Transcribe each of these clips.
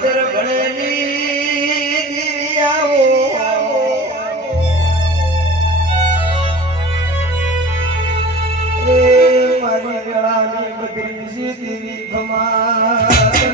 ભણતર ભણેલી દિવ્યાઓ મારી ગળાની બકરી સીધી ખમાને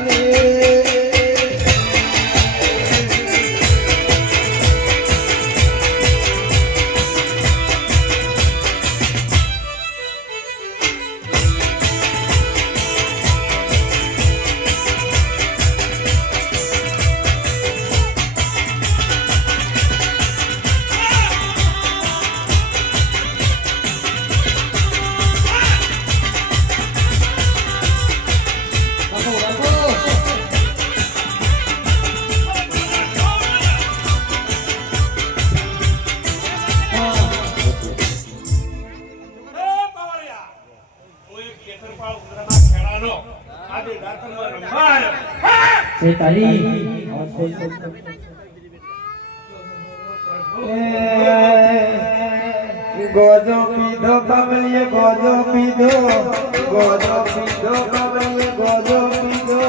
ગોજો પીધો બાબલીએ ગોજો પીધો બાબલીએ ગોજો પીધો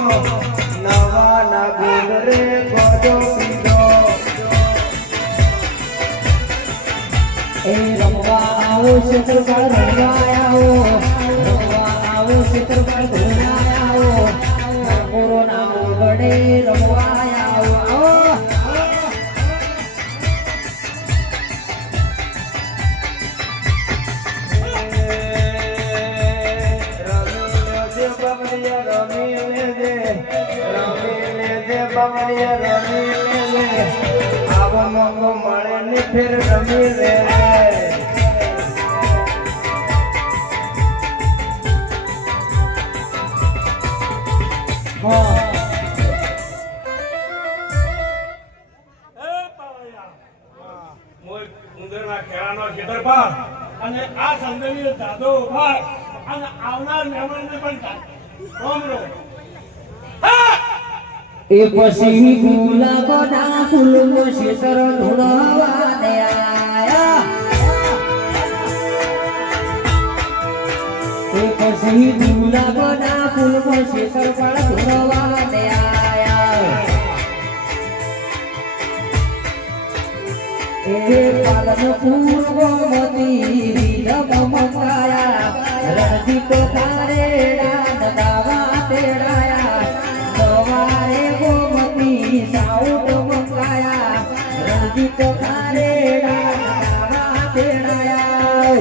નવા ના ગોદ રે ગોજો પીધો એ રમવા આવો શેતરપાળ રમવા આવો શેતરપાળ ઘોડા આવો કોરોના ઉગડે રમવા આવો આવો મોકો મળે ને ફેર રમી લે અને આ સંદેશનો દાદો ભાઈ અને આવનાર મહેમાનને પણ રોમ રોમ એ પછી ગુલાબના ફૂલનો શેતર ધૂળવા દે આયા એ પછી ગુલાબના ફૂલનો શેતર પણ ધૂળવા દે આયા એ પાલનપુર ગોમતી વિરમ મંગાયા રણદીપ તારેડા દાવા તેડાયા સવારે ગોમતી સાઉટ મંગાયા રણદીપ તારેડા દાવા તેડાયા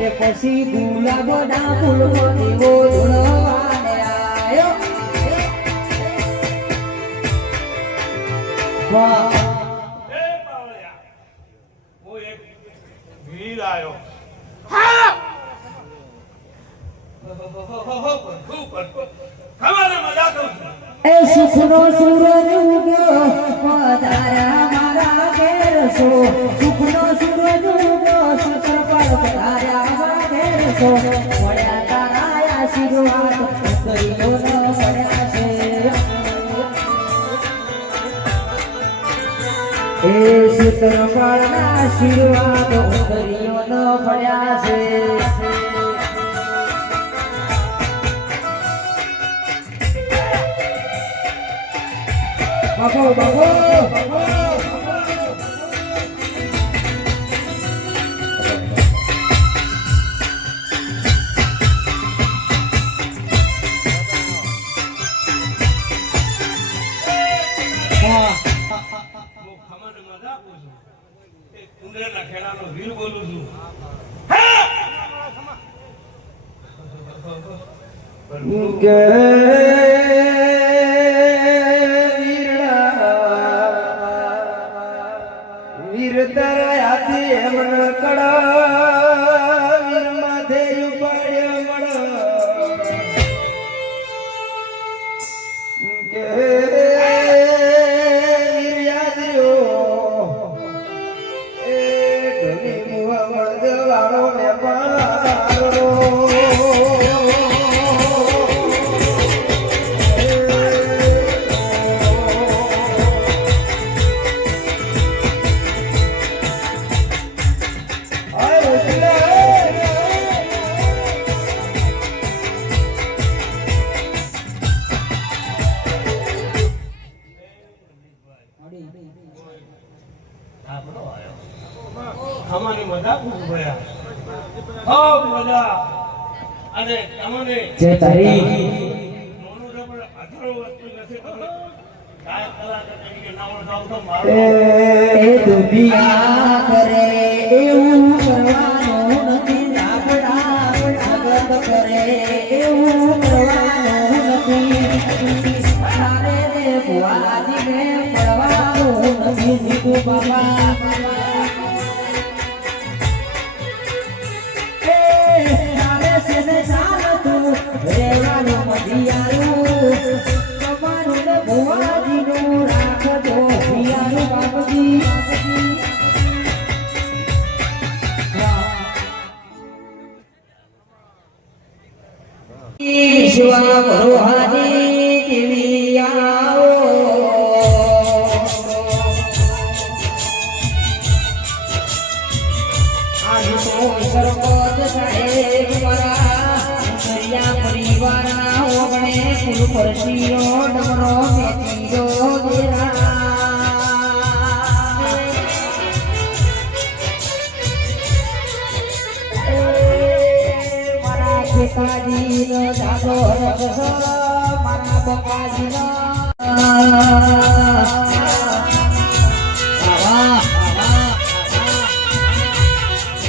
એ પછી ગુલાબના ફૂલનો દીવો ધૂળવાને આયો વાહ આયો એ સુખનો સૂરજ ઉગ્યો પધાર્યા મારા ઘેર છો સુખનો સૂરજ ઉગ્યો શેતરપાળ પધાર્યા મારા ઘેર છો મળ્યા તારા આશીર્વાદ ગરીબો ન મળ્યા છે એ શેતરપાળના આશીર્વાદ ગરીબો ન મળ્યા છે બાબો બાબો ખેડાનો વીર બોલું છું વીર તરયાથી એમન કડા વીર માથે ઉપાડ્યો મળ કે વીર યાદરો એ ધની મુવા મળદવાળો વેપારો અમારી મજાક ઉભર્યા ખૂબ મજા અને તમને જે તારી મોનું છે પણ અઢળો વસ્તુ નથી ખબર ગાયક કલાકાર તરીકે નામ નામ તો મારું એ દુનિયા કરે એવું કરવાનું નથી આપણા જગત કરે એવું કરવાનું નથી તારે રે ભુવાજીને પડવાનું નથી દીધું બાબા તારે સેને ચાલતું રેવાનું મધિયારું તમારું ને ભુવાજીનું રાખજો પિયારું બાપજી ઈશ્વર ભગવાની દેવી આવો આજ તો સરપંચ સાહેબ મારા દરિયા પરિવારના ઓગણે કુલ પરસીઓ ડમરો મેતીરો દેરા મારા પિતાજીનો દાદો રક્ષ મારા બકાજીનો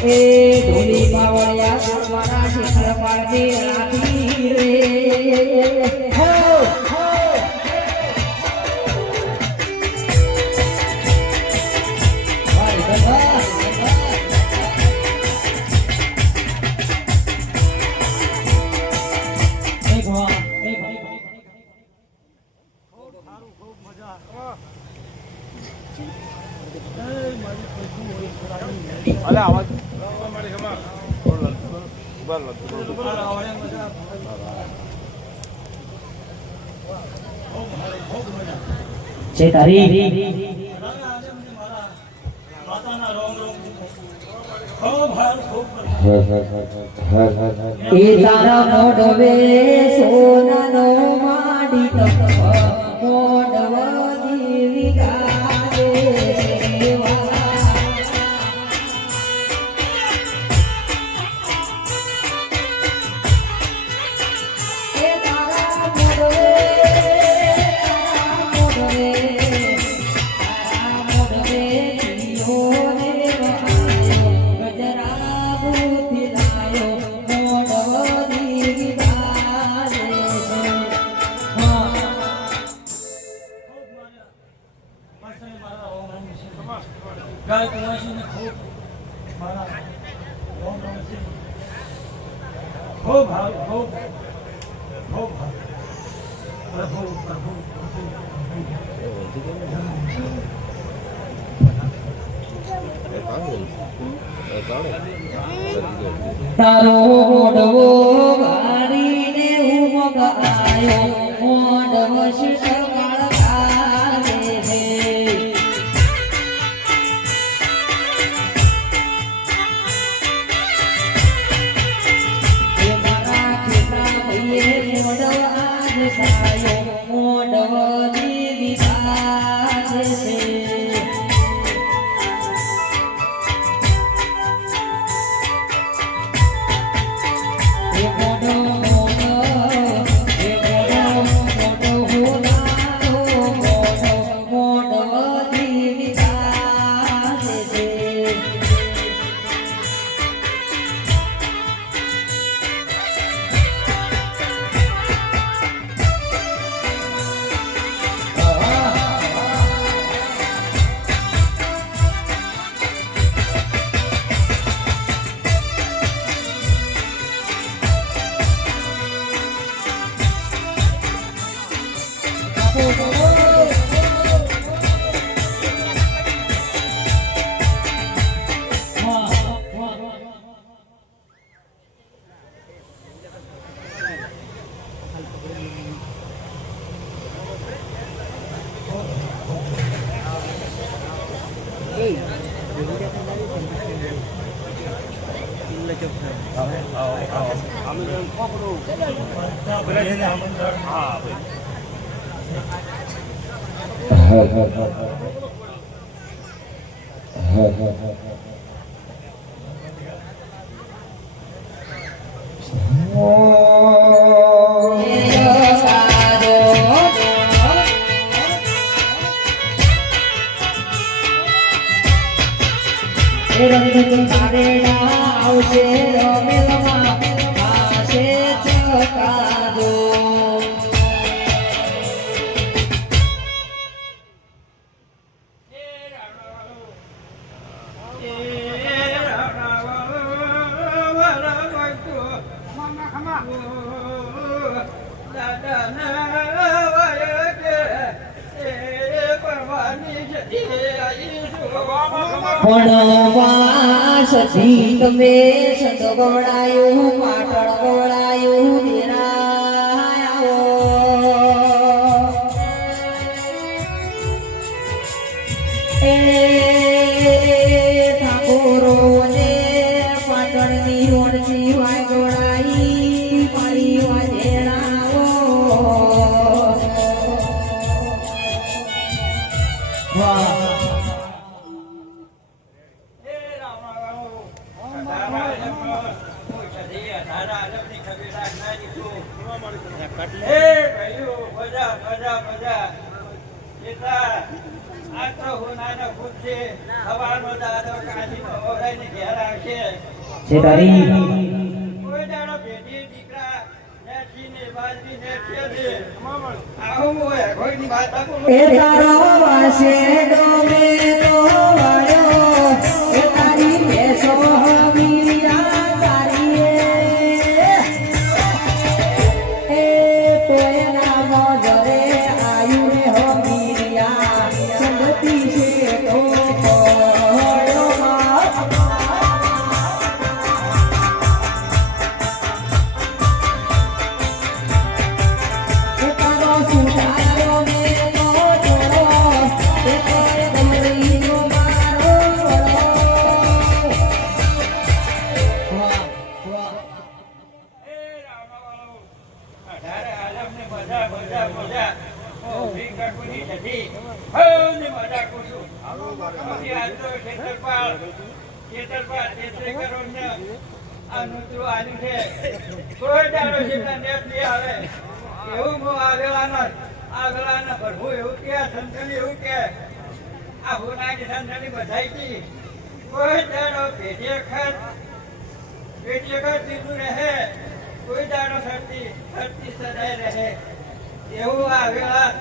એ ધોલી બાવળિયા મારા શિખર પાડતી રાતી રે હો હો ભાઈ બધા અલે આવાજ જે તારી માતાના રોમ રોમ ખૂબ હાર ખૂબ એ તારા મોઢવે સોનાનો માડી મોઢવ દીવી ગાજે એ તારા મોઢવે દિયો ને ગજરા બુદ્ધિ લાયો મોઢવ દીવી ગાજે ગાય કુવાસીને ખૂબ મારા રોમ રોમ છે ખૂબ હાર ખૂબ ખૂબ હાર પ્રભુ પ્રભુ તારો મોઢવો વારીને ઉમગ આયો મોઢવ શીતળ કાળ કાલે હે એ મારા પિતા ભઈએ મોઢવ આજ સાયો મોઢવ દીવી ગાજે છે આવશે રમેલમાં આશે ચકાદો ભણવા સતી તમે સંત ગવડાયું પાટણ ગવડાયું દેરાયો એ ઠાકોરોને પાટણની રોડથી વાય ગવડાઈ પાડી વાજેરાઓ વાહ એ તારો વાસે ડોમે તો વાળ્યો એ તારી બેસો મીરા તારી એ તોયના મોજરે આયુ રે હો મીરિયા સંગતી છે તો એવું આવેલા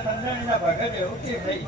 સંજણીના ભગત એવું કે થઈ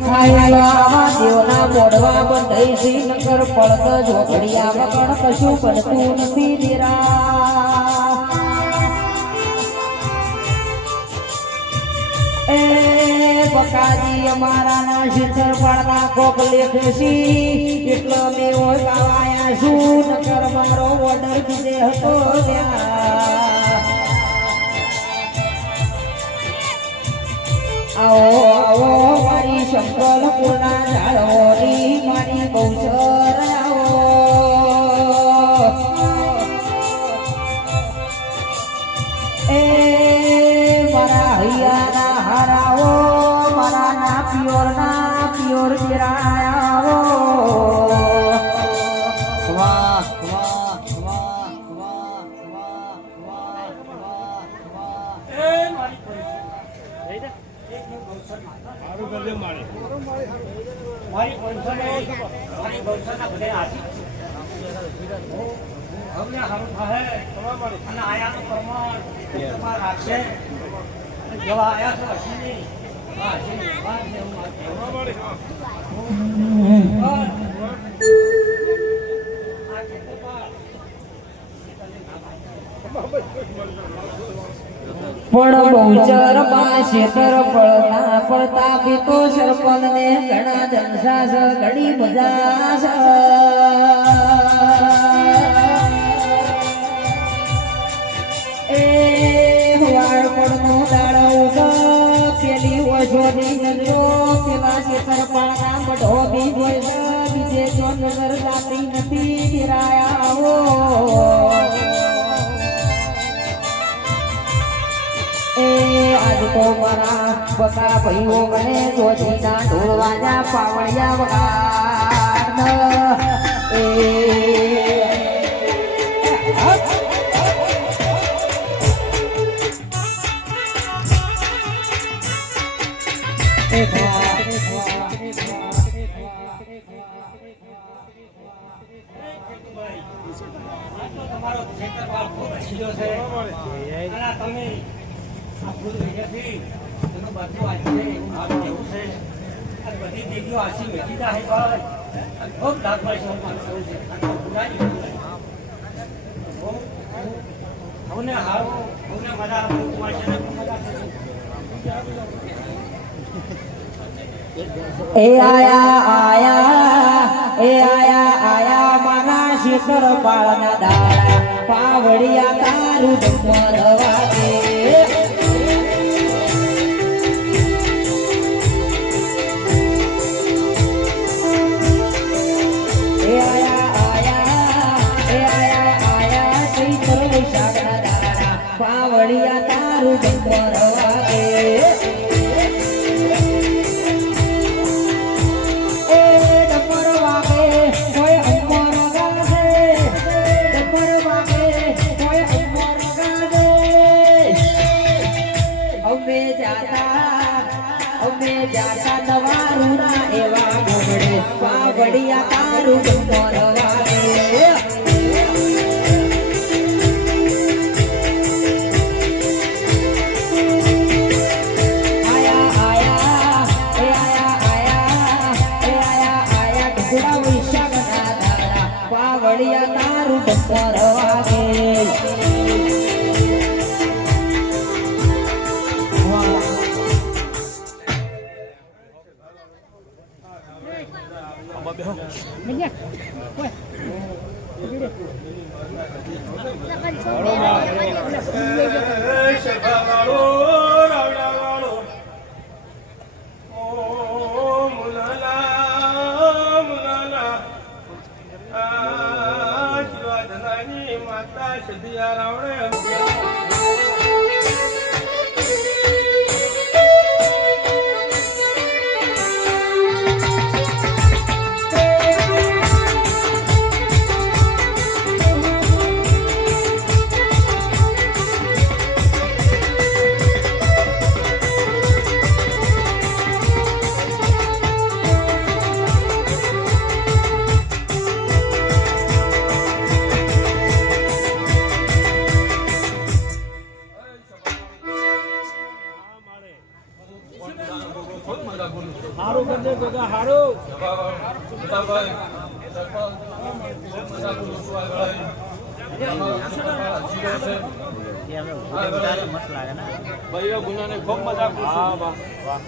ખાયલામાં દેવના મોઢવા બંધાઈ શ્રી નગર પડત ઝોપડિયા વગર કશું બનતું નથી દેરા એ બકાજી અમારા ના શીતર પડતા કોક લેખસી એટલો મેં હોય ગાવાયા છું નગર મારો ઓર્ડર દીધે હતો આવો આવો મારી શંકરપુરના ઝાડોની મારી બહુચર આવો એ મારા હૈયાના હારાઓ મારા ના પિયોર જેરાયાઓ વાહ વાહ વાહ વાહ વાહ વાહ વાહ એ મારી મારું ગલે મારે મારી ગૌશાળા બધે આશી અમને હારું થાય અને આયાનો પ્રમાણ તમાર રાખશે જેવા આયા છો હસીની હસીની વાત ને હું પણ બહુચર માં શેતર પડતા પીતો સરપંચ ને ઘણા જલસા છે ઘણી મજા છે એ વાળ પડનો દાડો ઉગો પેલી ઓછોની નજરો પેલા શેતર પાડા બઢો બી હોય છે બીજે જો નજર જાતી નથી નિરાયા એ આજ તો મારા બકા ભાઈઓ મને જોજીના ઢોલ વાજા પાવળિયા વગાડ તમારો ક્ષેત્રપાલ ખૂબ હસીલો છે અને તમે આ ફૂલ વિજયથી એનું બધું આજે આપ જેવું છે અને બધી દીકરીઓ આશી મેકી જાય ભાઈ અને ખૂબ લાભભાઈ સૌ માનવું છે અને પુરાની અમને હારું અમને મજા આવે તમારી છે મજા એ આયા મારા શેતર પાળના દાડા પાવડિયા તારું ડમર વાગે એ આયા ચૈત્ર વૈશાખના દાડા પાવડિયા તારું ડમર વાગે અમે જાતા નવારુણા એવા ગોમડે પાવડિયા તારું ડમર વાગે આયા ઢુકડા વૈશાખના દાડા પાવડિયા તારું ડમર વાગે માતા સિદ્ધિયા રાવણે હારું કરજે ગોગા હારું ભાઈઓ ગુનાને ખૂબ મજા હા વાહ વાહ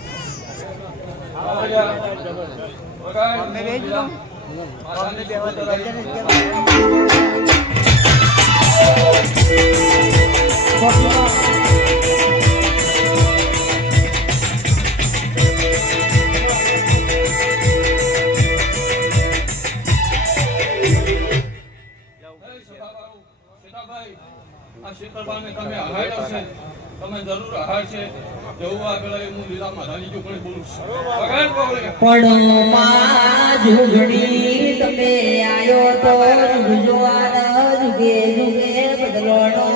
તમે જરૂર આહાર છે જવું આગળ હું લીલા માધાની ચોકડી બોલું છું પણ માં જુગડી તમે આયો તો જુગજવાના જુગે જુગે બદલોનો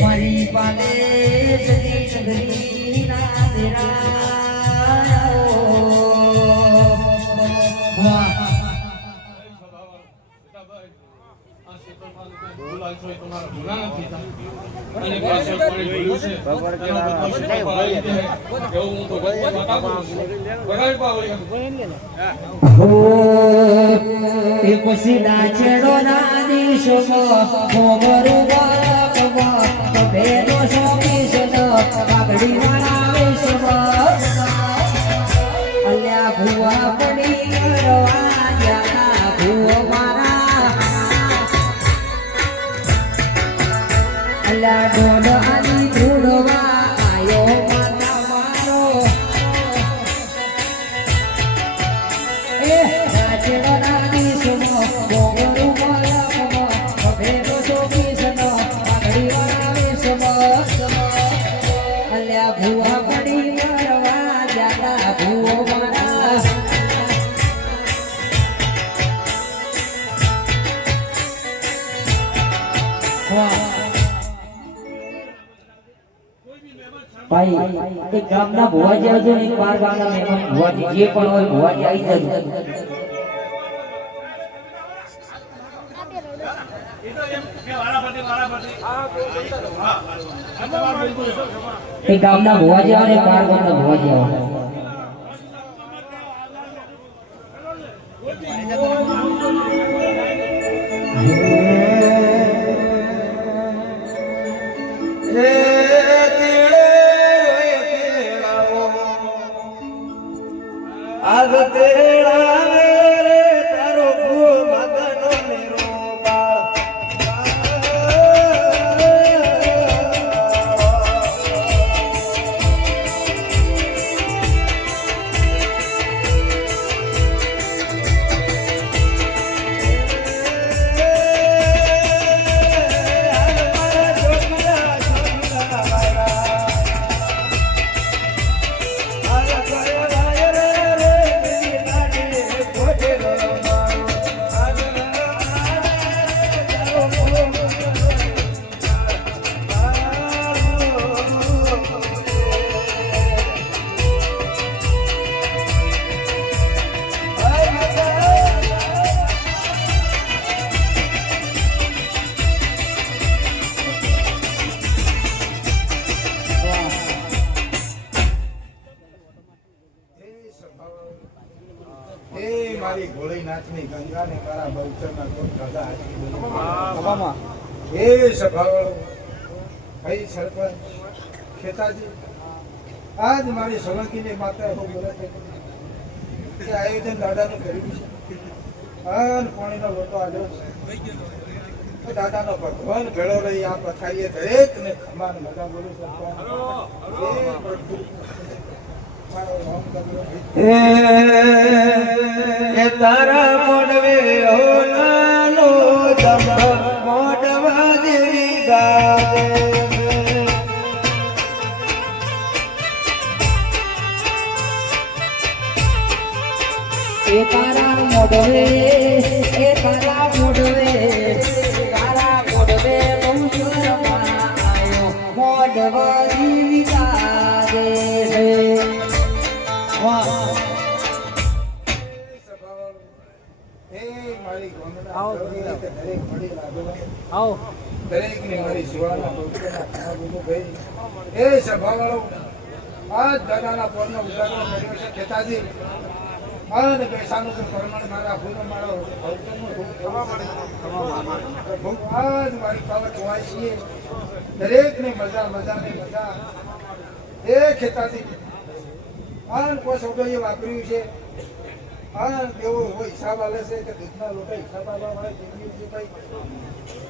મારી પાલે સદી નગરી ના દેરા પછી નાચડો ના દિવસો મોમરું ભેરો શોખીશ પાઘડી વાળા વેશમાં અલ્યા ભુવા પડી કરવા ગયા ભુવો મારા અલ્યા ડોડ આની ધૂળવા આયો માતા મારો એ નાચડો ના દિવસો મોમરું ભેરો શોખીશ પાઘડી વાળા વેશમાં અલ્યા ભુવા પડી કરવા ગયા ભુવો મારા ભાઈ એક ગામના ભુવાજી આવજો ને એક 12 ગામના મહેમાન ભુવાજી જે પણ હોય ભુવાજી આવી જજો એક ગામના ભુવાજી આવે ને 12 ગામના ભુવાજી આવે આજ તેડા રે તારો ભૂ મગનો નિરોબા મારી ભોળીનાથની ગંગાને મારા બહુચરના કોટ રાજા હે સભાવાળો ભાઈ સરપંચ ખેતાજી આજ મારી સોલંકીની માતા હું બોલે છે કે આયોજન દાદાનું કર્યું છે અને પાણીનો લોટો આવ્યો છે દાદાનો ભગવાન ભેળો રહી આ પથારીએ દરેક ને ખમાન મજા બોલું એ તારા મોડવે હોનાનો જમ મોડવા દેવી ગાવે એ તારા મોડવે બહુ જોરમાં આયો મોડવા દેવી ગાવે હે મારી ગામના દરેક મળી લાગવા આવો દરેકની મારી સેવાના ભક્તના ખાવાનું ભાઈ એ સભાવાળો આ દાદાના પોરનો ઉજાગરો કર્યો છે ખેતાજી અને પૈસાનું તો પ્રમાણ મારા ફૂલો મારો ભક્તનો ખૂબ આજ મારી પાવર જોવાય છીએ દરેકને મજા મજાને મજા એ ખેતાજી આ કોઈ શબ્દો એ વાપર્યું છે આ એવો હિસાબ આલે છે કે દૂધના લોકો હિસાબ આલવા વાળા કેવી છે ભાઈ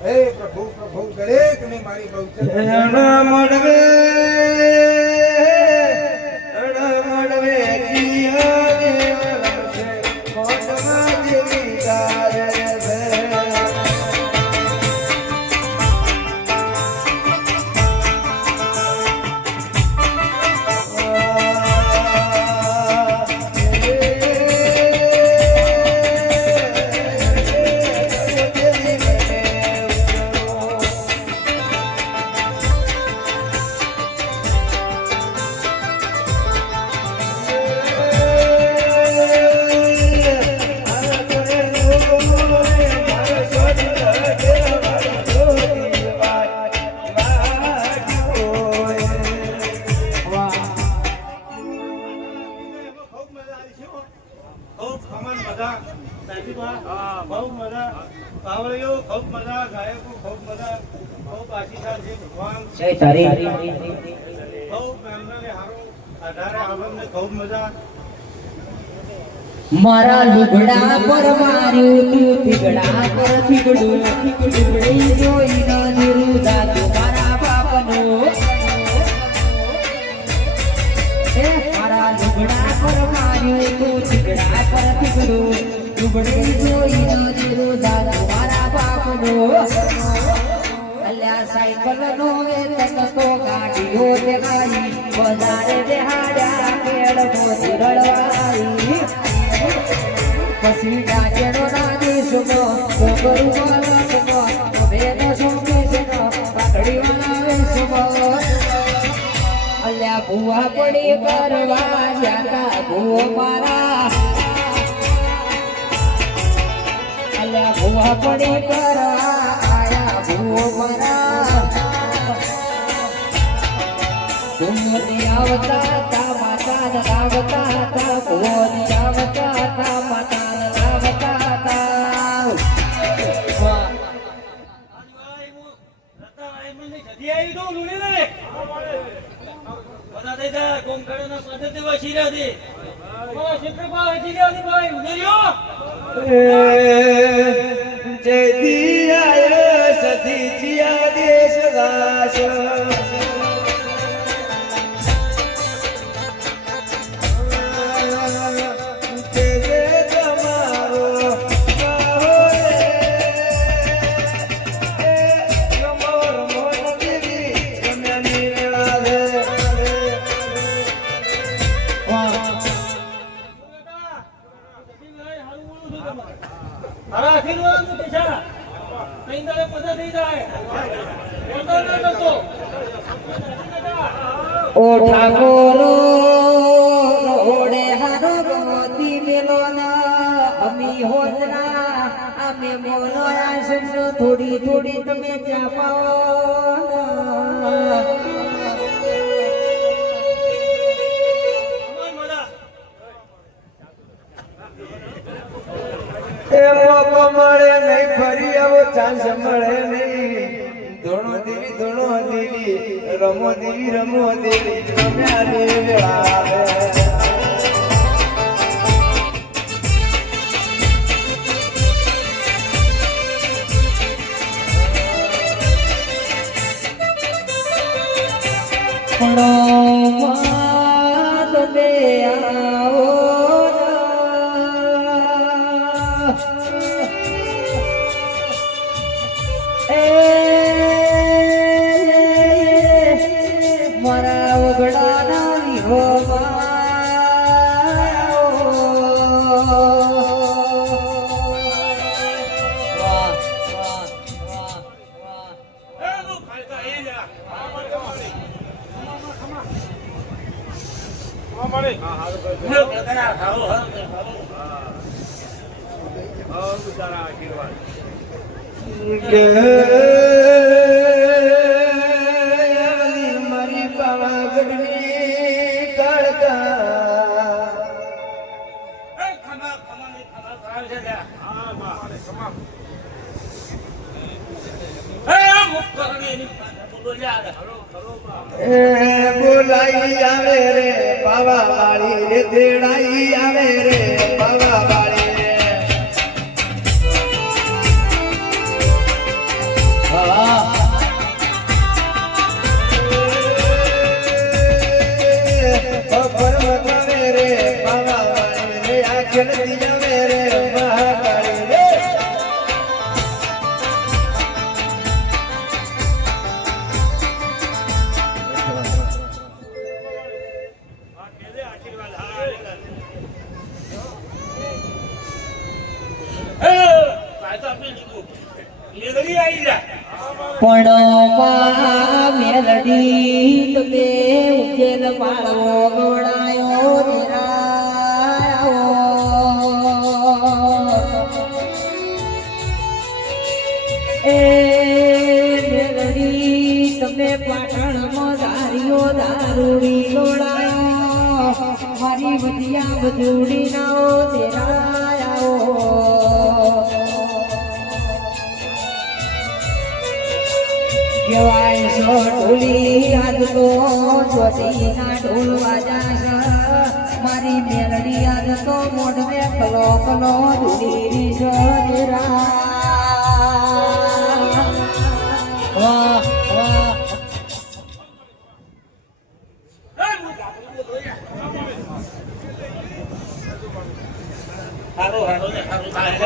હે પ્રભુ પ્રભુ દરેકને મારી બહુચર મળવે જીયા દેવ છે કોટમાં જેવી તારે ખૂબ ખમણ બધા સાહેબમાં ખૂબ મજા કાવળીઓ ખૂબ મજા ગાયકો ખૂબ મજા ખૂબ આશીર્વાદ છે ભગવાન જય તારી ખૂબ એમને હારો આધારે આવમને ખૂબ મજા મારા લુગડા પર માર્યું તું થીગડા પર થીગડું થીગડી જોઈ ન નિરુદા તું મારા બાપનો એ મારા લુગડા પર માર્યું તું થીગડા પર થીગડું થીગડી જોઈ ન નિરુદા તું મારા બાપનો અલ્યા સાયકલ નો વેતન તો ગાડીઓ તે ગાઈ બજારે દેહાડ્યા કેળ મોતી રળવાઈ પછી ડાજેડો ના દેશનો ગોગરું વાળાનો વેનો સોમેશનો પાકડી વાળા વેશનો અલ્યા ભૂવા પડી કરવા જાતા ભૂવો મારા અલ્યા ભૂવા પડી કરવા આયા ભૂવો મારા તુમની આવતા તા માતા લાવતા તા ભૂવની આવતા તા માતા ઓ ઠાકોરો ઓડે હારો ગોતી મેલો ના અમી હોતના અમે મોનો આશમ થોડી થોડી તમે ચાપાઓ એ મોકો મળે નહીં ફરી આવો ચાન્સ મળે નહીં ધોણો દેવી રમો દેવી રમ્યા દેવી તમે આવો મારા ઉગડાના વિહોમાં બહુ તારા આશીર્વાદ. કે મારી પાવાગઢની કાળકા એ ખમા કરાવે છે લ્યા. હા બા ખમા. એ મુખ કરણી એની બોલો લ્યા. ખરો ખરો બા. એ બોલાઈ આવે રે પાવા વાળી રે તેડાઈ આવે રે પાવા વાળી રે ખબર મતાવે રે પાવા વાળી રે આ ખેલતી આવે રે મહાકાળી રે હા કેલે આશીર્વાદ હા એ કાયદો આપી દીધું. લેગડી આવી જા. પણ મેલડી તમે ઉજેલ પાળવો ગોળાયો દેરાયો એ મેલડી તમે પાટણમાં ધાર્યો દારૂડી ગોળાયો મારી બધિયા બધુડી નાઓ દેરાયો કહેવાય છો ઢોલી આજ તો ચોટીના ઢોલ વાજા છે મારી મેલડી આજ તો મોઢને કલો કલો ધૂળી છે વાહ વાહ હારો હારો ને હારો થાય છે.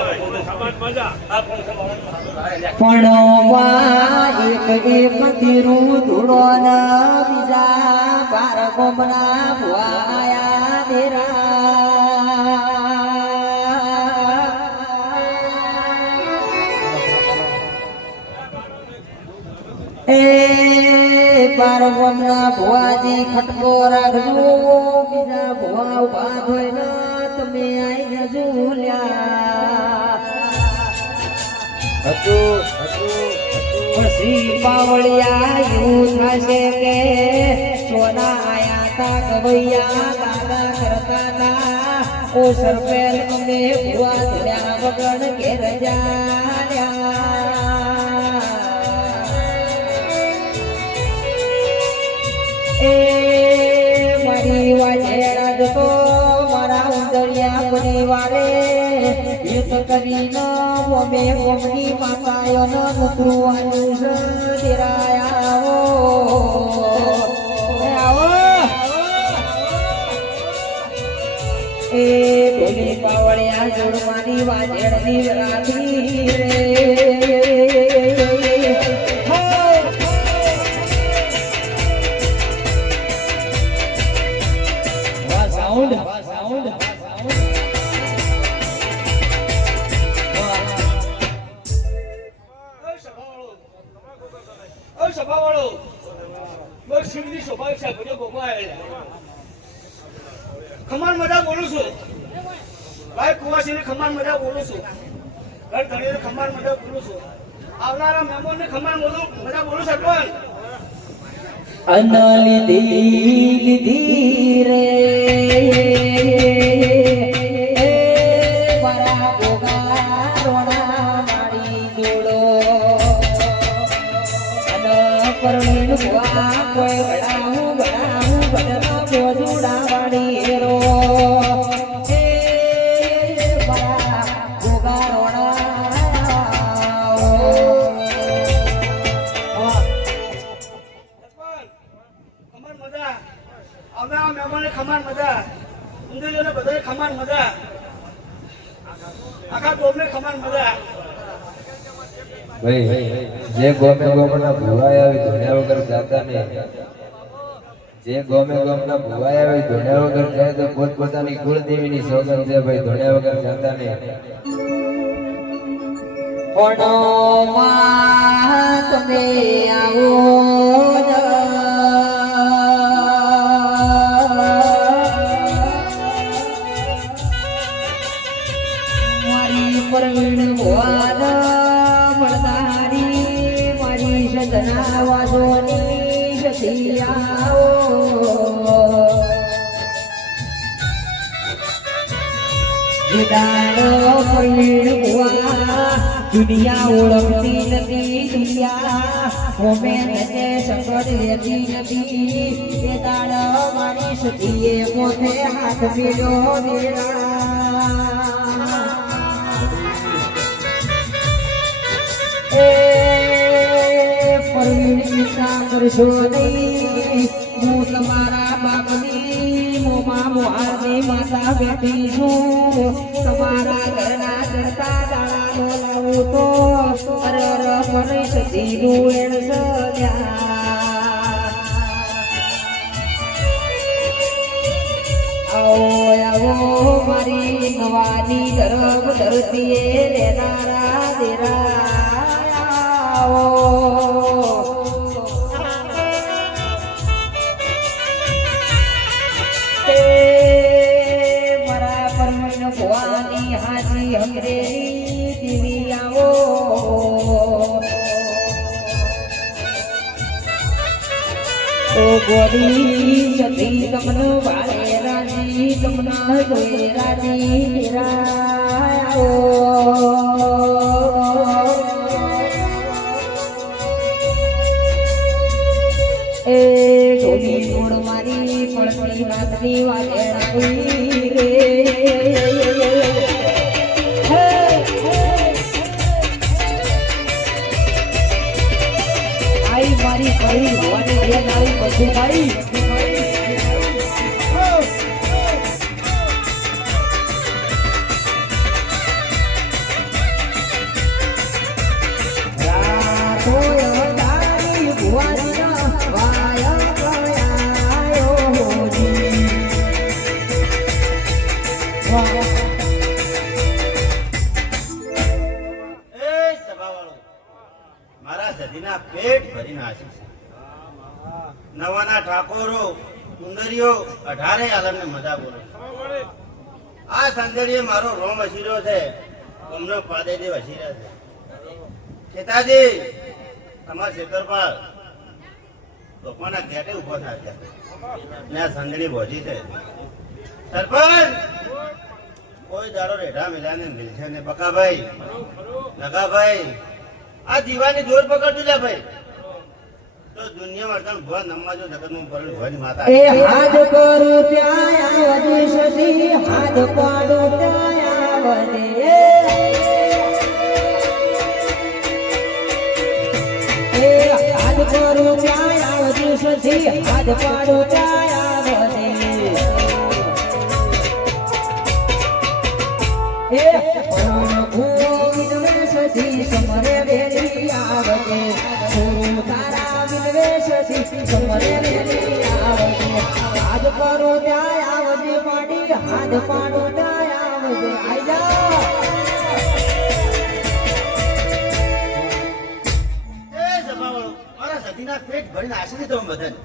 સમાન મજા. આ પણ સવારે હારો થાય લ્યા. પણ એક મંદિરું ધૂળો ના બીજા બાર ગોમના ભુવાયા દેરા એ બાર ગોમના ભુવાજી ખટકો રાખજો બીજા ભુવા ઉભા થઈને તમે આઈ જજો લ્યા પછી પાવળિયા એવું થશે કે સોના આયા તા ગવૈયા દાદા કરતા તા ઓ સરપેલ અમે ભુવા ધોળ્યા વગર ઘેર જાડ્યા એ મારી વાજેરા તો મારા ઉંદરિયા પરિવારે એક કરીને ઓમે ઓમની માતાઓનો નતરું છે દેરાયા આવો એ પેલી પાવળિયા જોડવાની વાજેડની રાત્રી રે સાઉન્ડ સભાવાળો બસ શિવની સ્વભાવ છે બધો ગોપાય ખમાન મજા બોલું છું ભાઈ કુવાસીને ખમાન મજા બોલું છું ઘર ધણીને ખમાન મજા બોલું છું આવનારા મહેમાનને ખમાન મજા બોલું સરપંચ લીધી રે મારા ગોગા રોણા મારી જોડો અને પરવીણ ભુવા કોઈ બડાવું બદલા બોજુડા વાળી હેરો મારા ગોગા ખમાન મજા આવનારા મહેમાનને ખમાન મજા ઉંદરીઓને બધાને ખમાન મજા આખા ગોમને ખમાન મજા ભાઈ જે ગોમે ગોમના ભુવાય આવી ધોણ્યા વગર જાતા નહીં જે ગોમે ગોમના ભુવાય આવી ધોણ્યા વગર જાય તો પોતપોતાની કુળદેવીની સોગંદ છે ભાઈ ધોણ્યા વગર જાતા નહીં પણ તમે આવો મારી પરવીણ પરવીણ ભુવન મળદારી મારી સદના વાદોની સખિયાઓ વિદાનો પરવીણ ભુવા દુનિયા ઓળખતી નથી દુનિયા હોમે નજે સંકટ રહેતી નથી એ દાડ મારી સખીએ મોથે હાથ પીડ્યો દેરા એ પરવીણ ચિંતા કરશો નહીં હું તમારા બાપની મોમાં મોહારની માતા બેઠી છું તમારા ઘરના ચડતા દાડા બોલાવું તો અરર મને સતીનું એણ સજા આવો મારી નવાની ધરમ ધરતીએ રેનારા દેરા આવો મારા પરમીન ભુવાની હાજી હંગરેની દીવી આવો ઓ ગોરી સતી તમનો ભારે રાજી તમના જોઈ રાજી રાઓ એ ઢોલી ગોળ મારી પડતી રાતની વાતે રાખી રે આઈ મારી પડી હોવાની બેન આવી બધું ભાઈ મારા સદીના પેટ ભરીને આશીષ નવાના ઠાકોરો સુંદરીઓ 18 આલમને મજા બોલો આ સંજળીએ મારો રોમ વસીર્યો છે અમને પાદે દેવ વસીર્યા છે ખેતાજી તમારા ક્ષેત્રપાળ લોકોના ઘેટે ઉભો થાય છે ને આ સંજળી ભોજી છે સરપંચ કોઈ દાડો રેઢા મિલાને મિલશે ને બકાભાઈ નગાભાઈ આ જીવાની જોર પકડજો લે ભાઈ તો દુનિયામાં અડધણ ભવા નમવાજો જગતનું પરળ ભવાની માતા એ હાથ કરું ત્યાં આવજે સતી હાથ પાડું ત્યાં આવજે એ હાથ કરું ત્યાં આવજે સતી હાથ પાડું ત્યાં આવજે એ ગોવિંદ સતી સમરે વેરી આવજે તારા વિનવેશથી સમરે વેરી આવજે હાથ કરો ત્યાં આવજે પાડી હાથ પાડો ત્યાં આવજે આઈ જા એ સભાવાળો મારા સતીના પેટ ભરીને આશીર્વાદ દઉં બધાને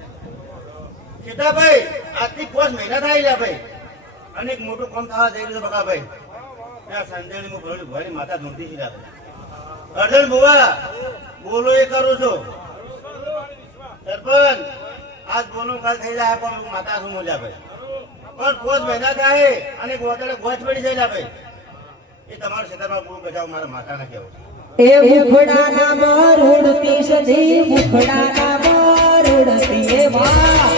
કેટાભાઈ આજથી 5 મહિના થાય લ્યા ભાઈ અને એક મોટું કામ થવા જઈ રહ્યું છે બકાભાઈ ત્યાં સંજળીમાં ભરેલી ભવાની માતા ધૂમતી છે અર્જુન બુવા બોલો એ કરું છું સરપંચ આજ બોલો કાલ થઈ જાય પણ હું માતા છું મોજા ભાઈ પણ 5 મહિના થાય અને ગોતડે ગોચ પડી જાય ભાઈ એ તમારા ક્ષેત્રમાં પૂરું બજાવ મારા માતાને કહેવું એ મુખડાના મરુડતી સધી મુખડાના મરુડતી એ વાહ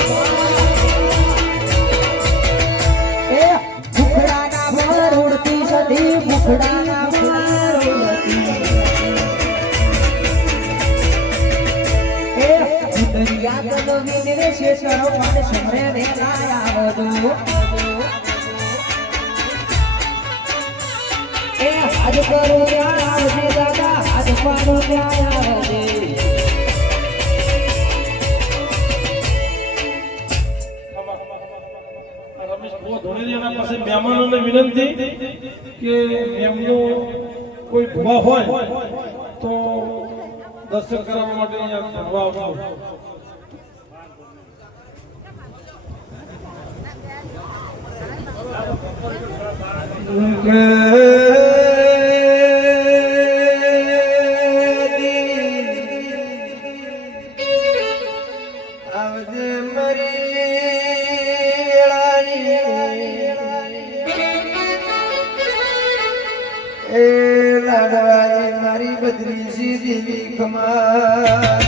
એ મુખડાના મરુડતી સધી મુખડાના મરુડતી એ દરિયા તન વિનરે શેષરો મને સમરે રે આવજો એ હાથ કરો ત્યાં આવજે દાદા હાથ પાડો ત્યાં આવજે રમેશ બહુ ધોળેરિયાના પાસે મહેમાનોને વિનંતી કે એમનો કોઈ ભૂવા હોય તો દર્શન કરવા માટે અહીંયા ધરવા આવજો કે મારી બદરી સીધી કમા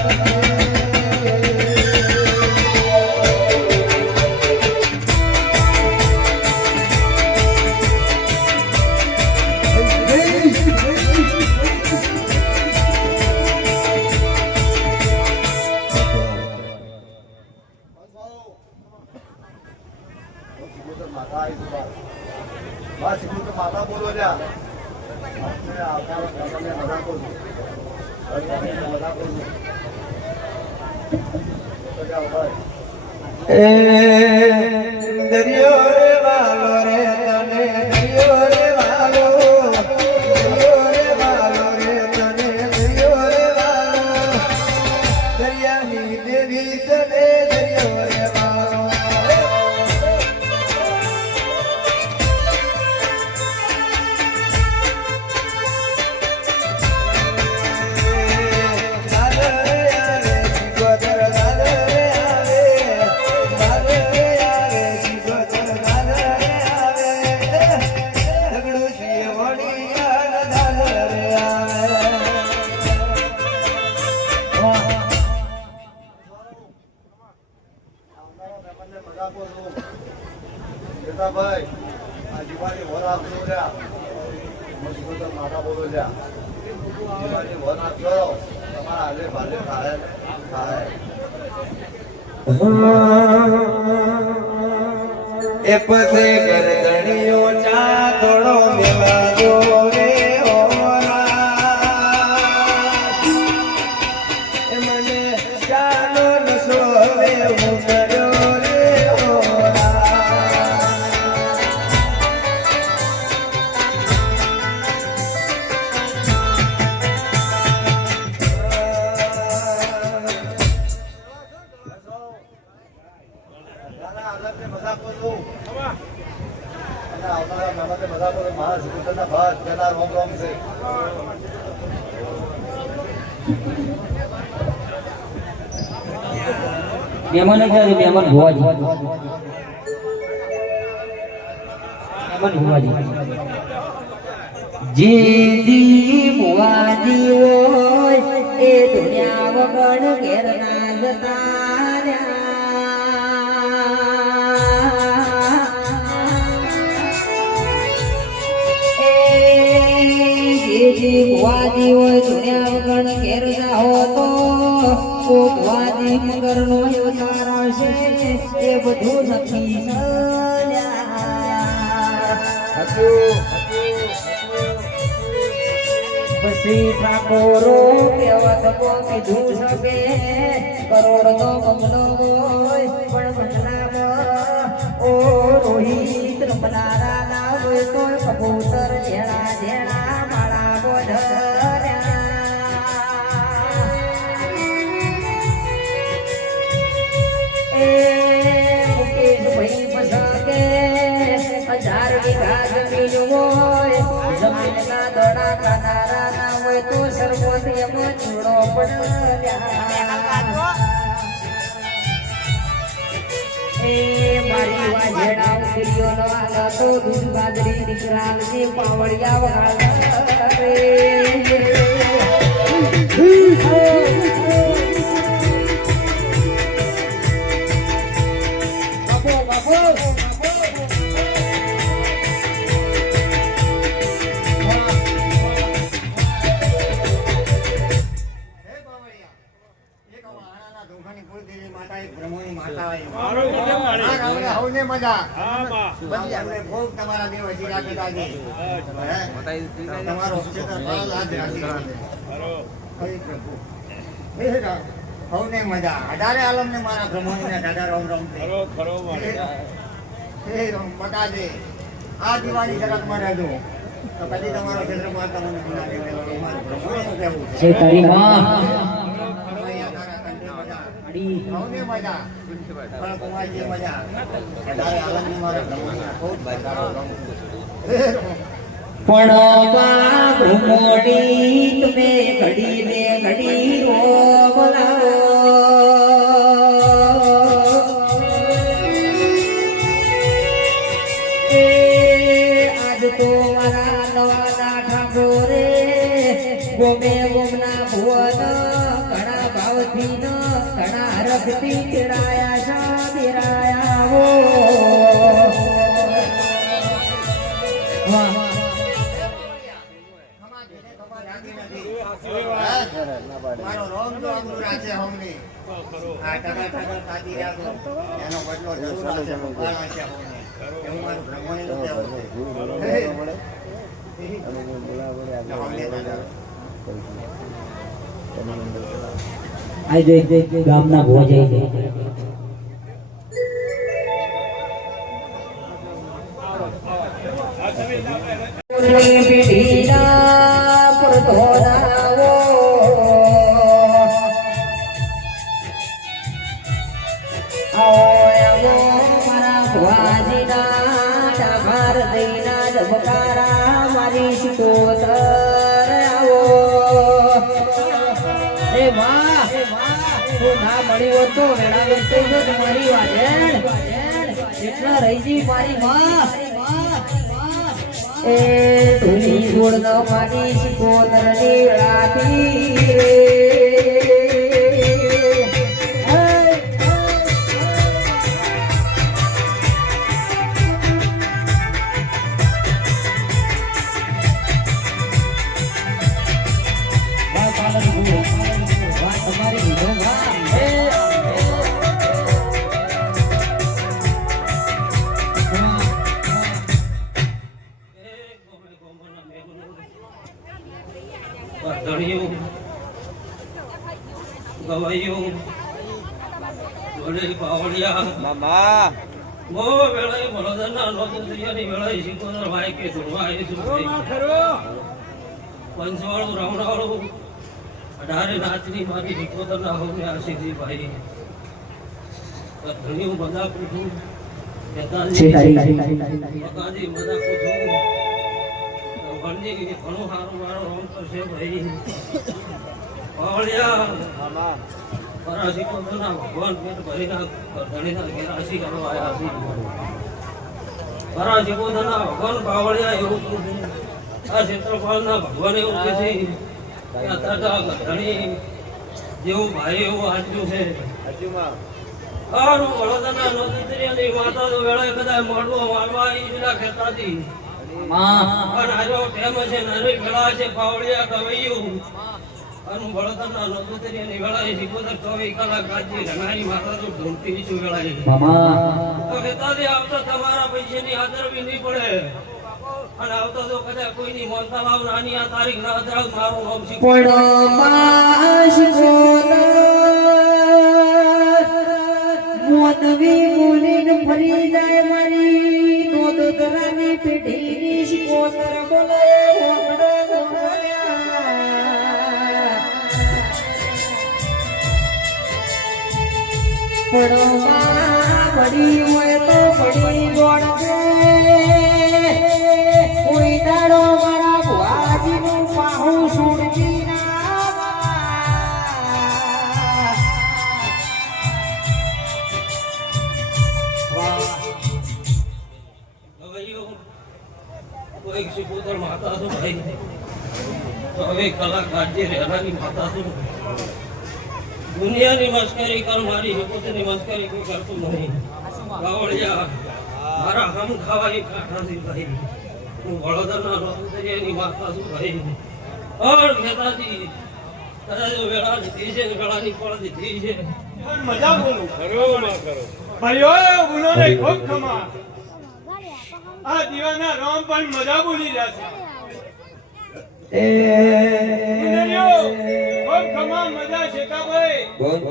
માતા બોલો દરિયો રે વાલો રે તને દરિયો રે વાલો દરિયો રે વાલો રે તને દરિયો રે વાલો દરિયાની દેવી તને દરિયો રે વાલો ભાઈ આ દિવાળી વર આપજો લ્યા મજબૂત માતા બોલો લ્યા દિવાળી વર આપજો તમારા હાલે ભાલે થાય એ પછી ગરદણીઓ ચા થોડો મેલા દો રે એ મને ચાનો નશો હવે ઉતર્યો રે મહેમાન ક્યાં છે? મહેમાન ભુવાજી, મહેમાન ભુવાજી, જી ભુવાજી હોય એ દુનિયા વગર ઘેર ના જતા ભુવાજી હોય દુનિયા વગર ઘેર જાઓ તો ભુવાજી મગર નો અવતાર છે એ બધું નથી પછી ઠાકોરો કહેવત કીધું શકે કરોડ નો બંગલો હોય પણ બંગલામાં ઓ રોહિત રમનારા ના હોય તો કબૂતર ઝેણા ઝેણા માળા બોધર્યા એ મુકેશ ભાઈ પસાકે 1000 વીઘા જમીન હોય જમીન ના દોડા કાનારા ના હોય તો સરપંચ એમાં ચૂડો પડ્યા એ મારી વાજેડા ઉતર્યો નો આલા તો દૂધ બાજરી દીકરા ને પાવડિયા વગાડે મજા 18 આલમ ને મારા બ્રહ્મણી ને દાદા રામ રામ મતા દે આ દિવાળી જરાક માં રહેજો તો કદી તમારો ક્ષેત્ર માતા મને ગુના દે મારું બ્રહ્મણી કહેવું છે તારી માં અડી મજા પણ કુમારજી મજા 18 આલમ ને મારા બ્રહ્મણી ખૂબ પણ બ્રહ્મણી તમે ઘડી ને ઘડી રો બોલાવો આજ તો મારા નવાના ઠાકોરે ગોમે ગોમના ભુવન ઘણા ભાવથી ન ઘણા હરખથી તેડાયા છે તેડાયા હો વાહ મારો રોમ તો આપણું રાખે હોમની આ ટકા ખાધી રાખો એનો બદલો જસવા છે ભગવાન છે હોમની એવું મારું બ્રહ્મણીનું કહેવું છે ગામના ભોજે પીઢીના પ્રધોનાવો આવો મારા ભુવાજીના ડાભાર દઈના ધબકારા મારી શિકોતર આવો એ માં તું ના મળી હોત તો વેળા વેચી જો તમારી વાજેણ એટલા રહીજી મારી માં એ ધૂલી ગોળ ન મારી શિકોતર ની વેળાથી રે ધણિયું ગવાયું વડે પાવડિયા મામા મો વેળાએ વડોદરના નોતરિયાની વેળાએ શીખોદર ભાઈ કે ધુરવાય ખરો પંચવાળું રાવણાવાળું 18 નાચની મારી શીખોદરના હોને આશીષજી ભાઈ ધણિયું બધા પૂછું કાજી બધા પૂછું ઘણું સારું મારો રોમ તો છે ભાઈ પાવડિયા મામા પરાશી કોના ભગવાન પેટ ભરીના ધણીના ઘેરાશી કરવા આવ્યા છે પરાશી કોના ભગવાન પાવડિયા એવું કહે આ ક્ષેત્રફળના ભગવાન એવું કહે છે કે અત્યારે ધણી જેવું ભાઈ એવું આટલું છે સારું વડોદરના નોતરિયાની માતાનો વેળાએ કદાચ મળવા મારવા ઈજના ખેતાથી પણ આજો ટેમ છે નરી વેળા છે પાવડિયા કવૈયું અને વડોદરના નોતરિયાની વેળાએ શીખોદર 24 કલાક ગાજી રંગાણી માતાનું ઢૂંઢતી છું વેળાએ તો ખેતાથી આવતા તમારા પૈસાની આદરવી નહીં પડે અને આવતા તો કદાચ કોઈની મોનતા લાવ નાની આ તારીખ ના અધરાવ મારું નામ મોનવી બોલીને ફરી જાય મારી નોંધરાની પેઢીની શિકોતર બોલે પડોમાં પડી હોય તો પડી ગોળશે કોઈ દાડો મારા ભુવાજીનું પાહું છોડતી કોઈ શિકોદર માતા છું ભાઈ 24 કલાક ગાજી રહેવાની માતા છું દુનિયાની મસ્કરી કર મારી શિકોદરની મસ્કરી કોઈ કરતું નહીં બાવળિયા મારા હમ ખાવાની કાંઠાથી ભાઈ હું વડોદરના નોતરિયાની માતા છું ભાઈ ઓર ખેતાથી કદાચ વેળા લીધી છે વેળાની પળ લીધી છે મજા બોલું કરો ભાઈઓ બોલો ને ખૂબ ખમા આ દીવાના રામ પણ મજા બોલી રહ્યા છે ખૂબ ખમા મજા છે કા ભાઈ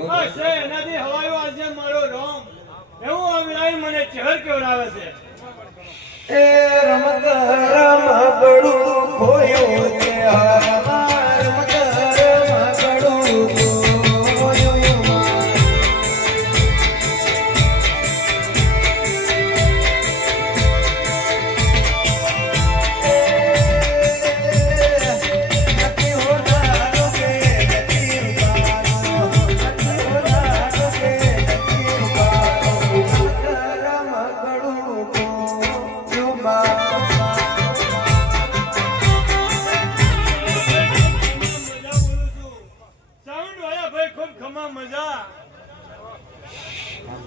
આ છે એનાથી હવાયો આજે મારો રામ એવું આવડાય મને ચહેર કેવડાવે છે એ રમત રમકડું ખોયું છે રમત રમકડું ખોયું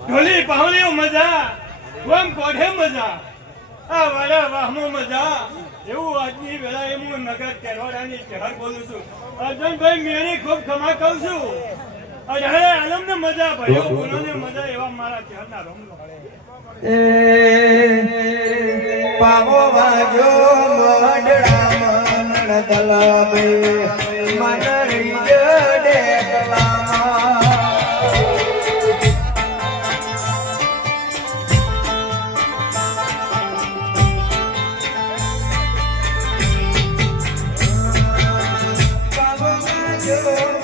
ઢોલી પાવલીઓ મજા વમ કોઢે મજા આ વાડા વાહમો મજા એવું આજની વેળાએ હું નગર કેરવાડાની શહેર બોલું છું અર્જુનભાઈ મેરી ખૂબ ખમા કહું છું અઢારે આલમને મજા ભાઈઓ બોલોને મજા એવા મારા શહેરના રમલો પાવો વાગ્યો મડડા મન દલાબે મનરી જડે કલામાં પાવો વાગ્યો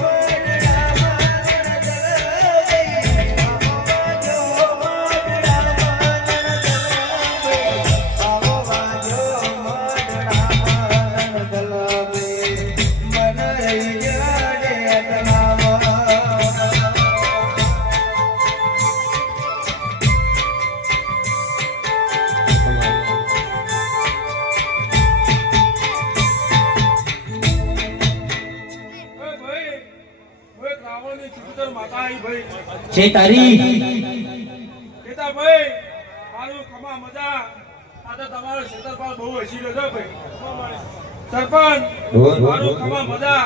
છે તારી કેતા ભાઈ મારું ખમા મજા આ તો તમારો ક્ષેત્રપાલ બહુ હસી રહ્યો છે ભાઈ સરપંચ મારું ખમા મજા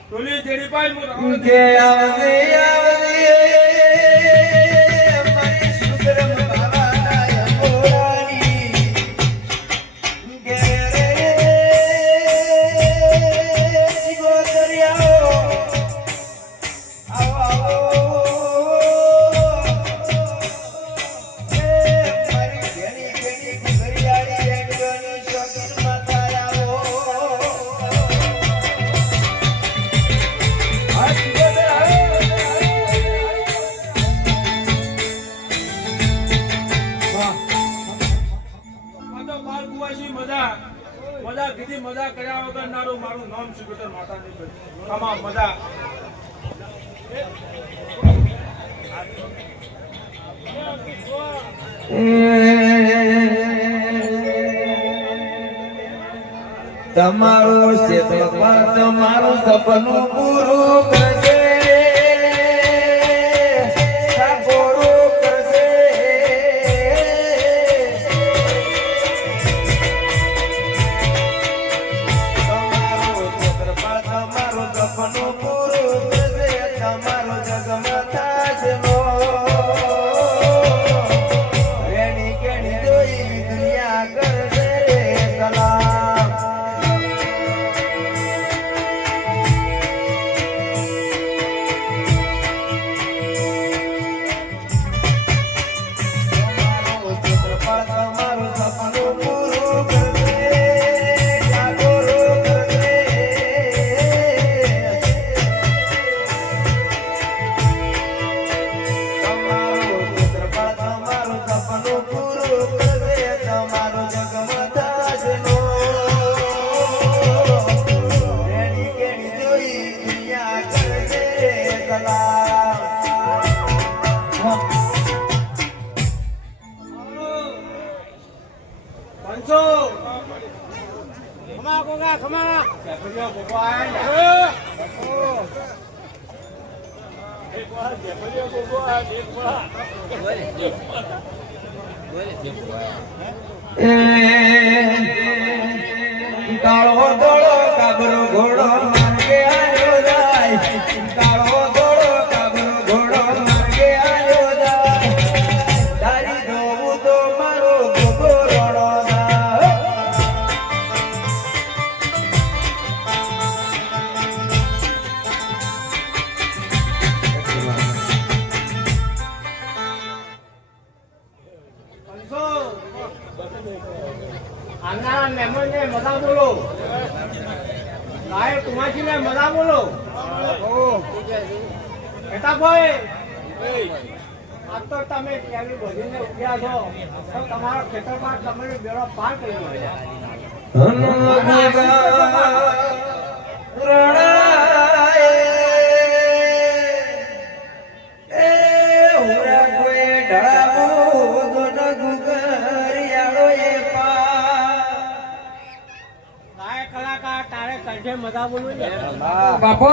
ટોલી જેડી પાઈ હું રાવણ કે આવદે મારી સુગરમ બાબાના યમોરાની કે રે ગોદરિયાઓ આવો એ મારી ઘણી ઘણી ઘરિયાળી રેડવાની શોખીન માતા આવો મજા કીધી મજા કર્યા વગર નારું મારું નામ સુગતર માતા નહીં ખમા મજા તમારું ક્ષેત્રપાલ તમારું સપનું પૂરું કરશે સાગોરું કરશે તમારું ક્ષેત્રપાલ તમારું સપનું પૂરું કરશે તમારો જગમાં થશે રેણી કેણી જોઈ દુનિયા કરશે સલામ તમારું સપનું પૂરું કરશે જાગોરું કરશે તમારું ક્ષેત્રપાલ તમારું સપનું પૂરું કરશે તમારું જગમાં થશે રેણી કેણી જોઈ દુનિયા કરશે સલામ પાંચસો ખમા કોગા ખમા જેફરિયા બોબા આયા એક વાર જેફરિયા બોબા એક વાર કાળો ધોળો કાબરો ઘોડો માર્ગે આવ્યો જાય કાળો ધોળો કાબરો ઘોડો માર્ગે આવ્યો જાય તારી જોવું તો મારો ગોગો રડો જાય પાંચસો આના મહેમાનને મજા બોલો લાય કુમાસીને મજા બોલો કેતા ભાઈ આજ તો તમે ત્યાંની બધીને ઉઠ્યા છો તો તમારો ખેતરમાં તમે બેડો પાર કરી લાય કલાકાર તારે કંઠે મજા બોલવું ને બાપો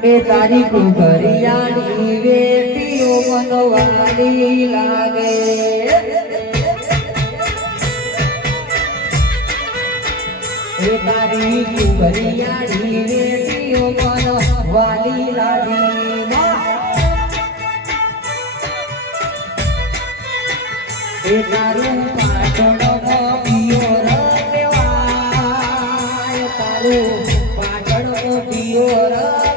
એ તારી કુંભરિયાની વેટીઓ મનવાલી લાગે એ તારી કુંભરિયાની વેટીઓ મનવાલી લાગે એ તારું પાટણમાં પિયો રવાય તારું પાટણમાં પિયો રવાય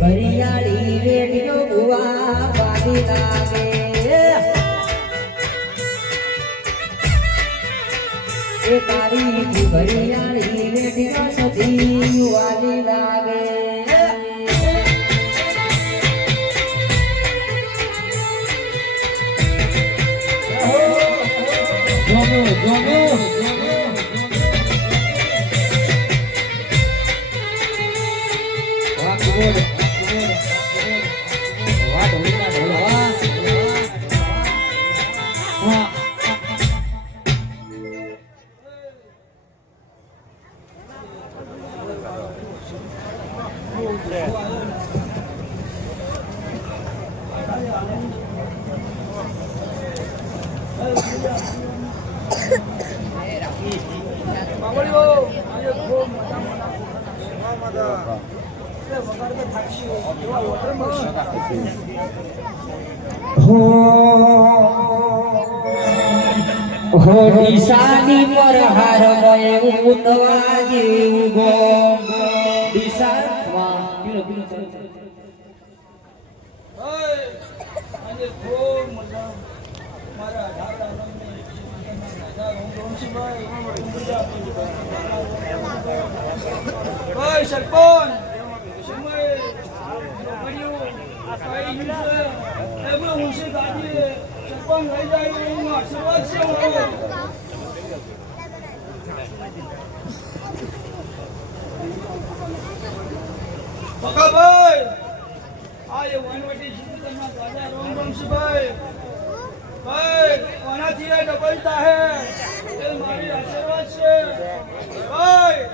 ઘરિયાળી રેડિયો ભુવા વાલી લાગે એ તારી ઘરિયાળી રેડિયો સધી વાલી લાગે હો દિશાની પર હાર મય ઉતવા જેવું ગો દિશામાં પીલો આજે ખૂબ મજા મારા દાદા ભાઈ સરપંચ સમય કર્યું આ કઈ છે એમનો મુંશી દાદી સરપંચ લઈ જાય એનો આશીર્વાદ છે બકાભાઈ આ એ વનવટી સિદ્ધના દાદા રામ રામસિંહભાઈ ભાઈ આનાથી એ ડબલતા હે એ મારી આશીર્વાદ છે ભાઈ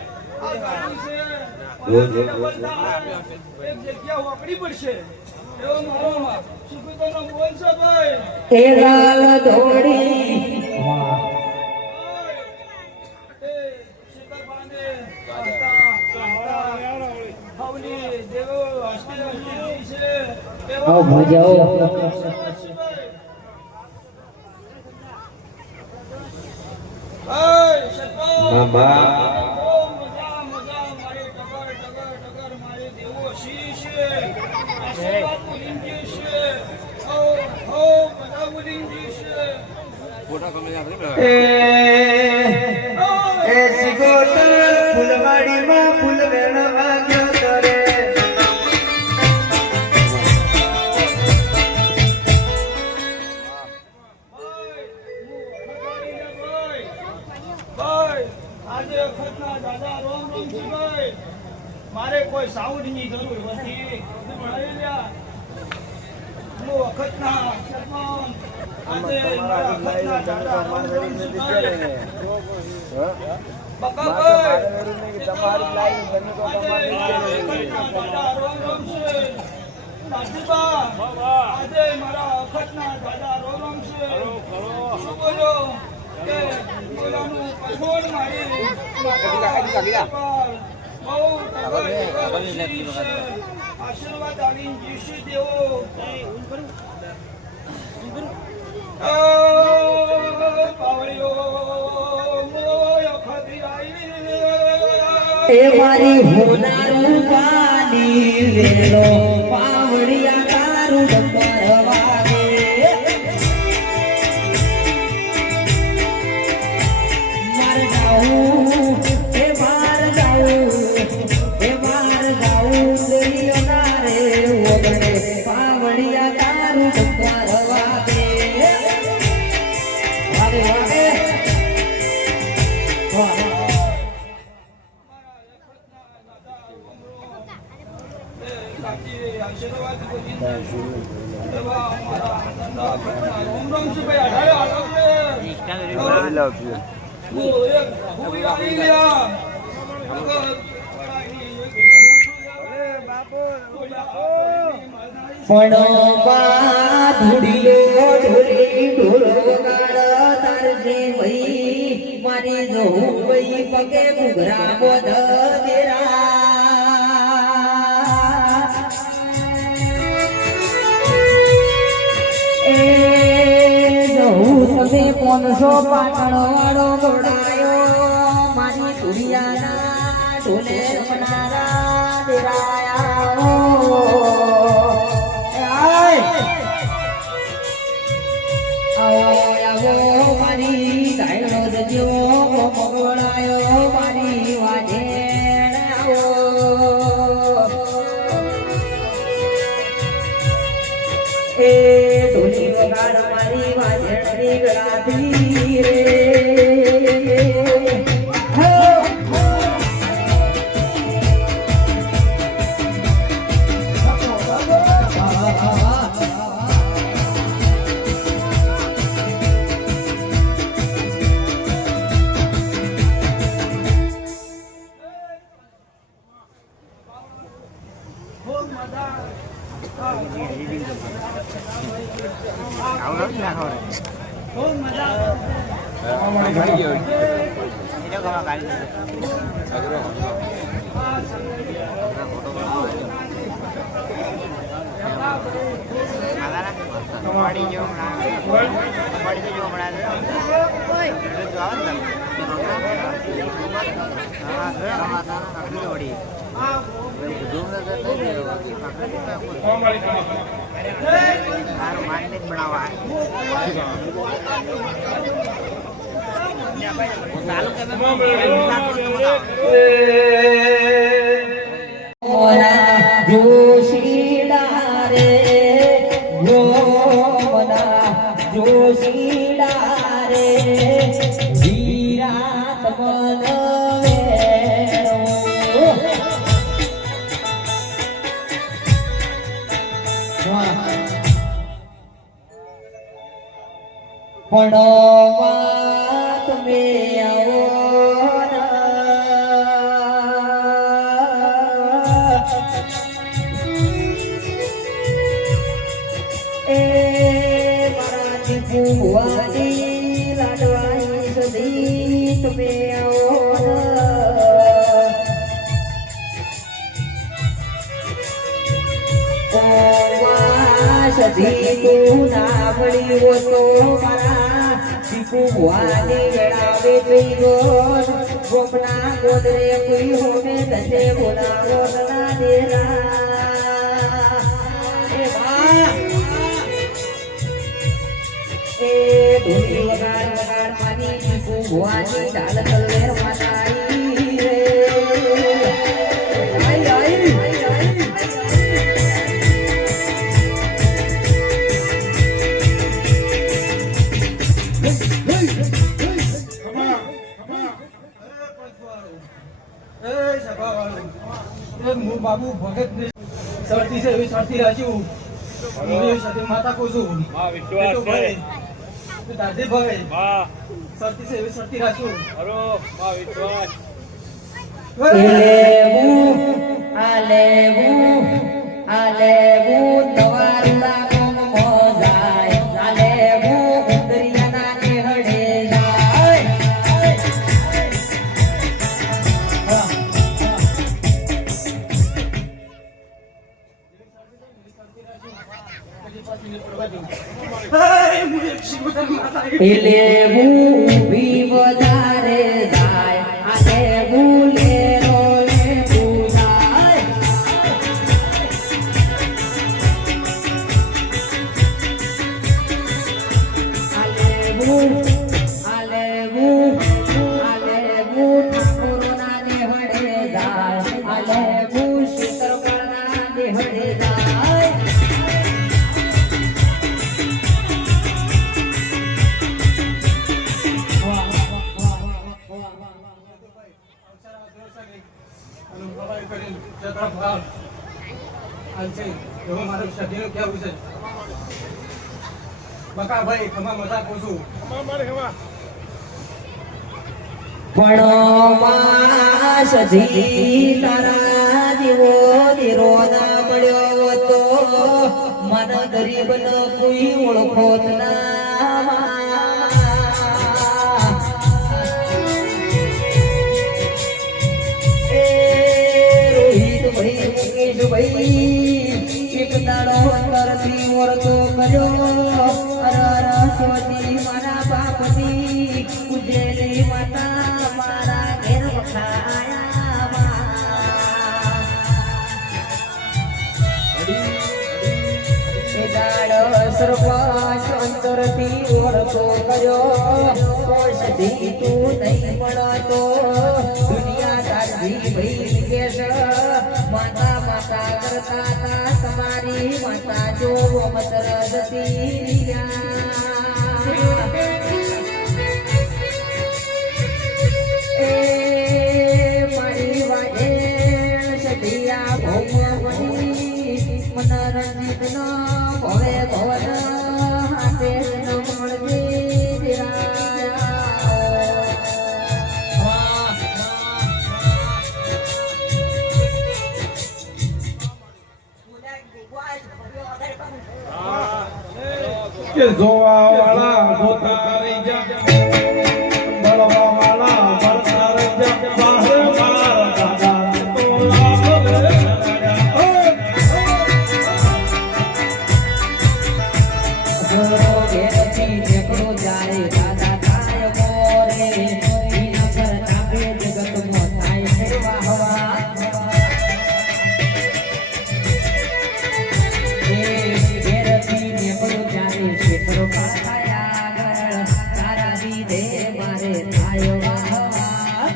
આ ગાડી છે આનાથી ડબલતા એક જગ્યા વાપરી પડશે એવો મારો સુપિતાનો બોલ છે ભાઈ એ લાલ ધોડી એ સીતાબાને હાવલી દેવો હસ્તી છે એવો મજાઓ ફૂલવાડીમાં ફૂલ વેણવા ગયો તરે આજે વખતના દાદા રામ રામજીભાઈ મારે કોઈ સાઉન્ડની જરૂર નથી હું વખતના સરપંચ આજે મારા વખતના દાદા રામ રામજીભાઈ બકાભાઈ તમારી લાઈન બની તો તમારી દાદા રામ રામજી દાદીબા આજે મારા વખતના દાદા રામ રામજી શું બોલો કે બોલાનું કઠોળ મારી આશીર્વાદ આવીને જીવશે દેવો પાવળીઓ એ મારી હોનારું પાણી વેલો પાવડિયા તારું ડંબર વાગે માર જાઉં એ માર જાઉં દરિયો ના રે ઓગણે પાવડિયા તારું ડંબર વાગે વાગે વાગે આશીર્વાદ પણમાં ધૂળિયો ઢોલી ઢોલ વગાડ તારજે ભઈ મારી જોઉં ભઈ પગે ઘૂઘરા બોધ દેરા એ જોઉં તમે 500 પાટણ વાળો ઘોડાયો મારી ધુરિયાના ઢોલે રમનારા દેરાયા આવો મારી ધાયડો દજો મોગળાયો મારી વાજેણ આવો એ ઢોલી વગાડ મારી વાજેણની ગળાથી રે જોશીડા રે જોશીડા રે વિરાટ પણવા તમે આવો એ મારા દીકુ ભુવાની લાડવાની સદી તમે આવો સધી તું ના મળ્યો તો મારા દીકુ ભુવાની વેળાવે થઈ ગયો ગોપના ગોદરે કોઈ હોમે ધસે બોલાવો ના દેરા એ બા એ ઢોલી વગાડ વગાડ માની દીકુ ભુવાની ઢાલ તલવેર માતાઈ રે આઈ આઈ હું બાબુ ભગત ને શરતી છે એવી શરતી રાખ્યું હું સાથે માતા કહું છું વિશ્વાસ દાદીભાઈ શરતી છે એવી શરતી રાખ્યું વિશ્વાસ આલેવું તમારું નામ મોજાય આલેવું દરિયાના નેહડે જાય લેવું ઊભી વધારે જાય આલેવું લેરો લેવું જાય આલેવું ઠાકોરના નેહડે જાય આલેવું શીતળપાળના નેહડે જાય બકાભાઈ ખમા મજા કહું છું પણ સધી તારા જેવો દીરો ના મળ્યો તો મન ગરીબ ન કોઈ ઓળખોત ના એક દાડો અંતરથી ઓરતો કર્યો સરસ્વતી મારા બાપની પૂજેલી માતા મારા ઘેર વખાયા સરપંચ અંતરથી ઓરતો કર્યો કોશથી તું નહીં મળતો દુનિયા તારી ભાઈ કેશ માતા માતા કરતા તા તમારી માતા જો મતર જતી મારી વાજે સદિયા ભૌમની મનરંજિત ન ભવે ભવન હાથે ન મળજે કે જોવા વાળા જોતા રહી જા બળવા વાળા બળતા રહી જા બહાર માર દાદા તો આવે ઘેરથી નેકળો જાય દાદા થાય મોરે વિના પર તાપે જગતમાં થાય સેવા હવા ઘેરથી નેકળો જાય શેખરો પાયા તારા દીધે મારે થાય વાહવા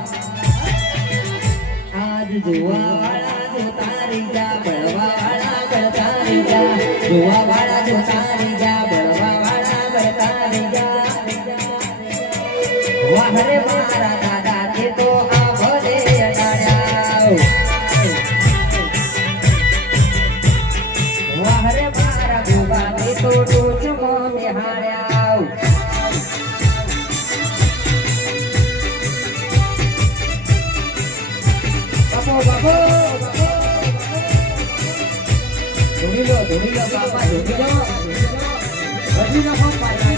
આજ જોવા વાળા જો તારી જા બળવા વાળા ગળતારી જા જોવા વાળા જો તારી જા બળવા વાળા ગળતારી જા વાહરે મારા દાદા તે તો આ ભલે અડાડ્યા વાહરે મારા ગોબા તે તો ટોચમાં બેહાડ્યા બાપો બાપો ધોડી લો બાપા ધોડી લો બધી નો ફોન પાડે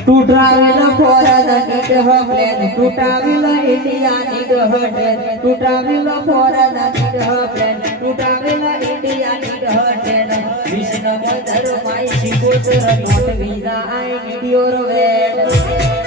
To travel for the need of plan, to travel India need of plan, to travel for the need of plan, to travel India need of plan. Vishnu Mother, my Shivotra, not visa, I need your way.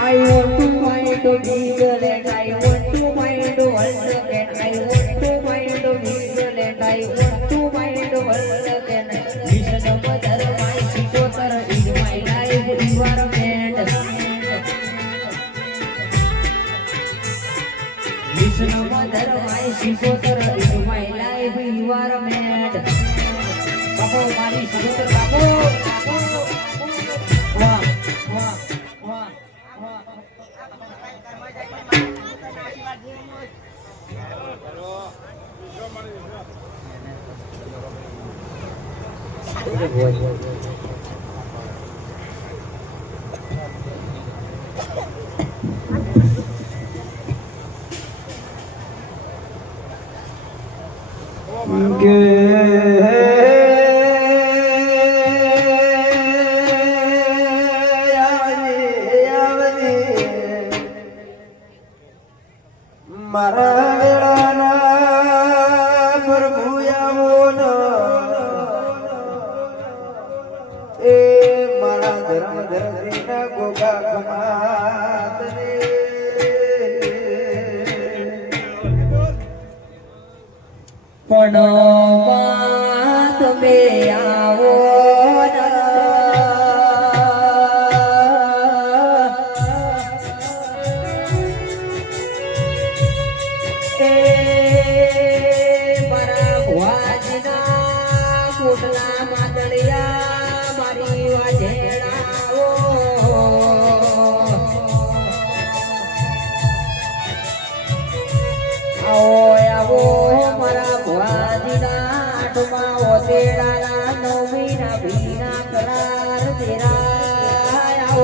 I want to find a big land, I want to find a world again, I want to find a big land, I want to find a world again. Vishnu Mother, my Shivotra, in my life environment. Vishnu Mother, my Shivotra, in my life environment. Bapo, mari Shivotra, bapo, bapo. Wah, wah, wah. મારા વેળાના પ્રભુ આવો ન એ મારા ધર્મ ધરતીના ગોગા કમાત રે પણ તમે આવો કોટલા માતળિયા મારી વાજેડાઓ શેડાના નવીના ભીના કરાર તેરાયા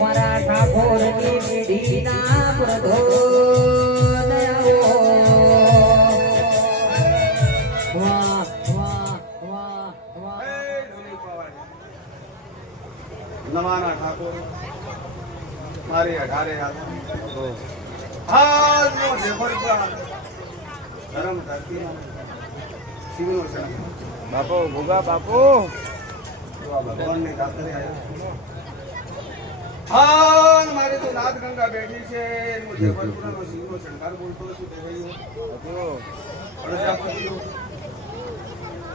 મારા ઠાકોરની મીઢીના પ્રધોન વાહ વાહ વાહ વાહ નવાના ઠાકોર મારી 18 હાલનો દેવર ધરમ ધરતીમાં શિવનો છે બાપો ભોગા બાપો ભગવાનને દાતરે આવ્યા હાલ મારી તો નાદ ગંગા બેઠી છે હું દેવરપુરાનો શિવનો શણગાર બોલતો છું પ્રજાપતિઓ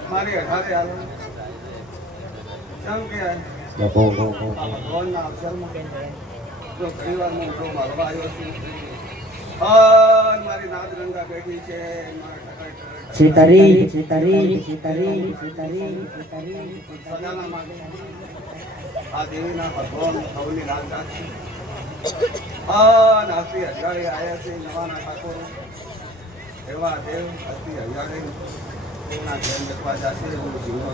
મારી 18 હાલ કેમ કે ભગવાનના અક્ષરમાં જો ઘણી વાર હું ઉઠો મારવા આવ્યો છું મારી નાદ ગંગા બેઠી છે સીતારી સદાના માટે આ દેવીના ભગવાન સૌની નાદ રાખશે નાસ્તી હજારે આવ્યા છે નવાના ઠાકોર એવા દેવ નાસ્તી હજારે એના ધ્યાન રાખવા જશે હું જીવો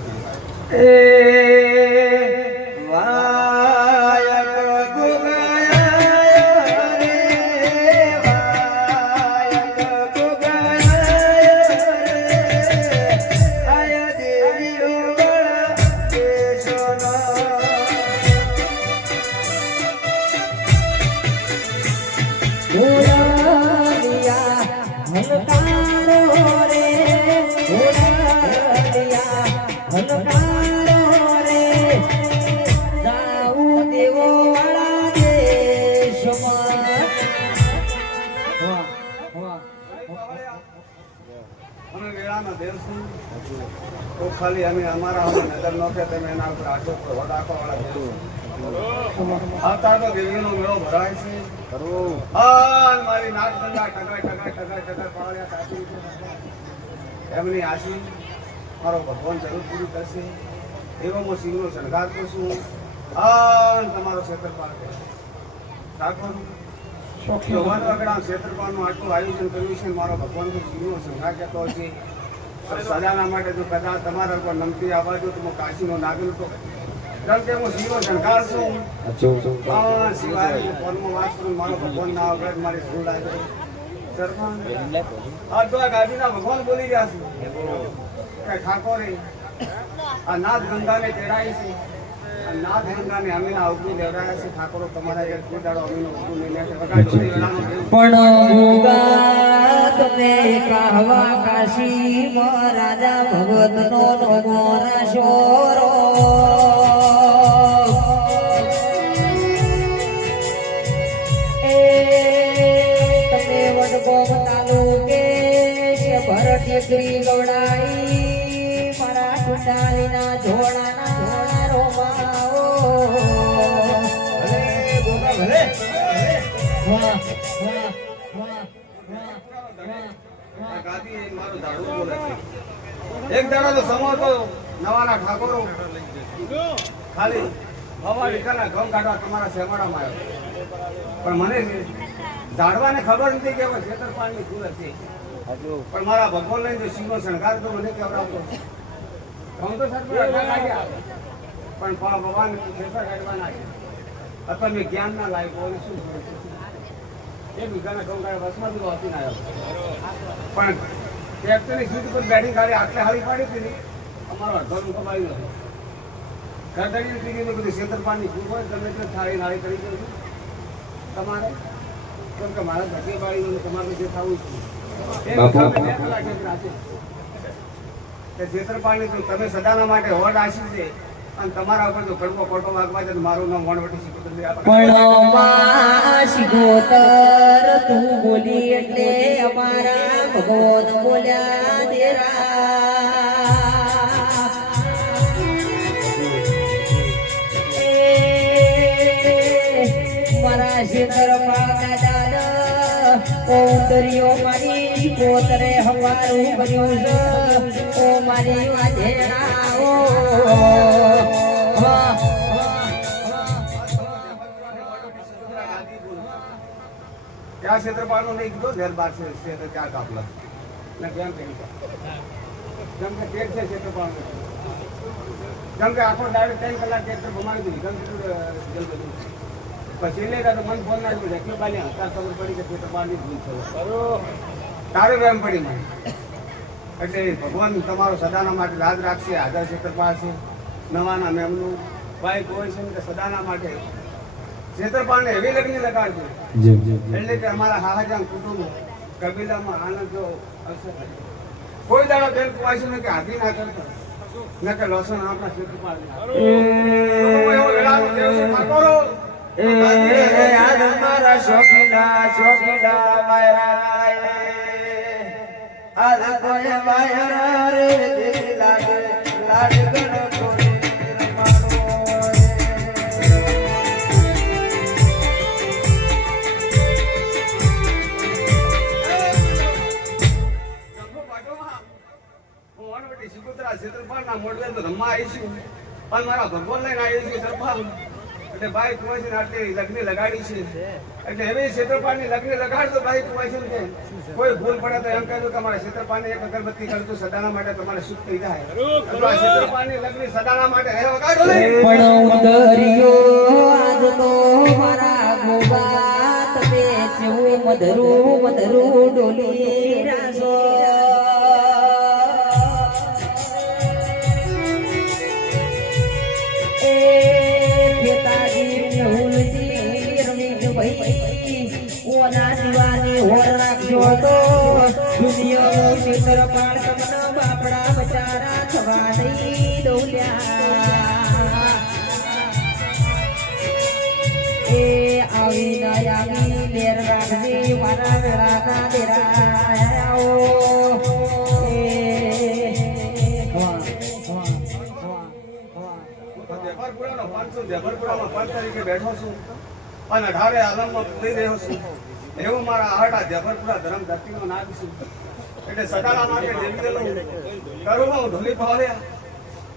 અમે વેળામાં દેવ છું તો ખાલી અમે અમારા નજર નોખે તમે એના ઉપર આટલો વડાકો વાળા દેવ આવતા તો દેવીનો મેળો ભરાય છે મારી નાક ગંગા ટગર પાળ્યા કાપી એમની આશી મારો ભગવાન જરૂર પૂરી કરશે એવો હું સિંહનો શણગાર કરું છું તમારો ક્ષેત્રપાલ ઠાકોર ક્ષેત્રપાલનું આટલું આયોજન કર્યું છે મારો ભગવાન સિંહનો શણગાર કહેતો છે સદાના માટે જો કદાચ તમારા ઉપર નમતી આવવા જો તો હું કાશીનો નાગર તો કેમ કે હું સિંહનો શણગાર છું સિવાય ફોનમાં વાત કરું મારો ભગવાન ના વગર મારી ભૂલ લાગે સરપંચ આ તો આ ગાદીના ભગવાન બોલી ગયા છે ઠાકોરે આ નાદ ગંગાને તેડાઈ છે આ નાદ ગંગાને અમીના અવગુણ લેવડાયા છે ઠાકોરો તમારા એક દાડો અમીનો અવગુણ લઈને વગાડજો પણ ગોગા તમે કહવા કાશી રાજા ભગવતનો મોરા શોરો તમે વડગોમ તાલુકે ભરતી ગવડાઈ મારા ટુટાલીના ઝોડાના રોમાઓ ભલે વાહ વાહ વાહ એક દાડા તો સમો તો નવાના ઠાકોરો ખાલી હવા વિકાના ઘઉં કાઢવા તમારા શેમાડામાં આવ્યો પણ મને ઝાડવાને ખબર નથી કે ક્ષેત્રપાળની ફૂલ હશે પણ મારા ભગવાન લઈને સિંહનો શણગાર તો મને કહેવડાવતો ઘઉં તો સર કાઢ્યા પણ ભગવાન ખેતર કાઢવાના અથવા મેં જ્ઞાન ના લાગ્યો શું એ બીજાના ઘઉં કાઢ્યા બસમાં બધું આપીને આવ્યો પણ ટ્રેક્ટરની સીટ ઉપર બેઠી ગાડી આટલે હારી પાડી હતી ને અમારો અડધો રૂપો આવી નથી ગરદડી પીડીને બધી ક્ષેત્રપાળની ફૂલ હોય તમે તો થાળી નાળી કરી દઉં છું તમારે કેમ કે મારા ધકે બાળી તમારે જે થવું છે ક્ષેત્રપાળની તો તમે સદાના માટે હોડ આશી છે અને તમારા ઉપર જો કડવો ખોટો વાગવા છે મારું નામ વણવટી શિકોતર તું બોલી એટલે અમારા ભગવાન બોલ્યા મારા શેતર દાદા કોતરીઓ મારી કોતરે હમારું કર્યું છે ઓ મારી વાજેણાઓ क्या क्षेत्रपाल नहीं कીધો ઘર બાર છે ક્ષેત્ર क्या કાપલા ને કેમ કરી કેમ કે પેટ છે क्षेत्रपाल કેમ કે આખો ડાયરેક્ટ 3 કલાક ટ્રેક્ટર ઘુમાવી દીધી કેમ કે જલ બધું પછી લેતા તો મન ફોન નાખ્યો એટલે બાલે હતા ખબર પડી કે क्षेत्रपाल ની ભૂલ છે તારે વેમ પડી મને એટલે ભગવાન તમારો સદાના માટે રાજ રાખશે આધાર क्षेत्रपाल છે નવાના મેમનું ભાઈ કોઈ છે કે સદાના માટે क्षेत्रपाल ને એવી લગ્ન લગાડજો એટલે કે અમારા હાહાજાન કુટુંબ કબીલામાં આનંદ જો અવસર થાય કોઈ દાડો બેન કુવાસી ને કે હાથી ના કરતો ન કે લોસન આપણા क्षेत्रपाल એવો લડાનો દેવ છે મારો યાદ મારા શોખીલા મારા આજ કોઈ વાયરા રે દિલ લાગે લાડ ગણ છોડે क्षेत्रपाल ના મોડવે તો રમવા આવીશું પણ મારા ભગવાન લઈને આવી છે क्षेत्रपाल એટલે ભાઈ કુવાસી આટલી લગ્ન લગાડી છે એટલે એવી क्षेत्रपाल ની લગ્ન લગાડતો ભાઈ કુવાસી કે કોઈ ભૂલ પડે તો એમ કહેજો કે અમારા क्षेत्रपाल ને એક અગરબત્તી કરજો સદાના માટે તમારે સુખ થઈ જાય તો આ क्षेत्रपाल ની લગ્ન સદાના માટે રહે વગાડો પણ ઉદરિયો આજ તો મારા ગોબા તમે જેવું મધરું ડોલી રાસો क्षेत्रपाल कमना बापड़ा बचारा थवा नहीं दौल्या ए आवी ना आवी लेर राखजे मारा वेळा ना देराओ ए જબરપુરાનો 500 જબરપુરામાં 5 તારીખે બેઠો છું અને 18 આલમમાં પૂરી રહ્યો છું એવું મારા આહડા જબરપુરા ધર્મ ધરતીનો નાદ છું એટલે સદાના માટે દેવીનું કરું હું ઢોલી પાવ્યા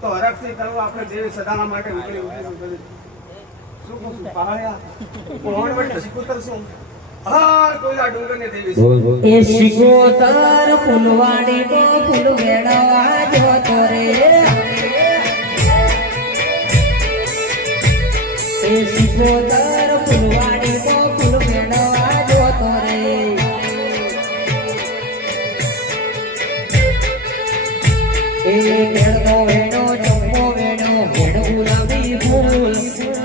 તો હરખથી કરું આપણે દેવી સદાના માટે ઉતરી શું કહું પહાડ્યા કોણ વડે શીખુતર શું હાર કોઈલા ડુંગરની દેવી એ શિકોતર ફૂલવાડી તો ફૂલ વેણવા જોતો રે એ શિકોતર ફૂલવાડી તો ફૂલ વેણવા જોતો રે એ કેળનો વેણો ચંપો વેણો વેણ ગુલાબી ફૂલ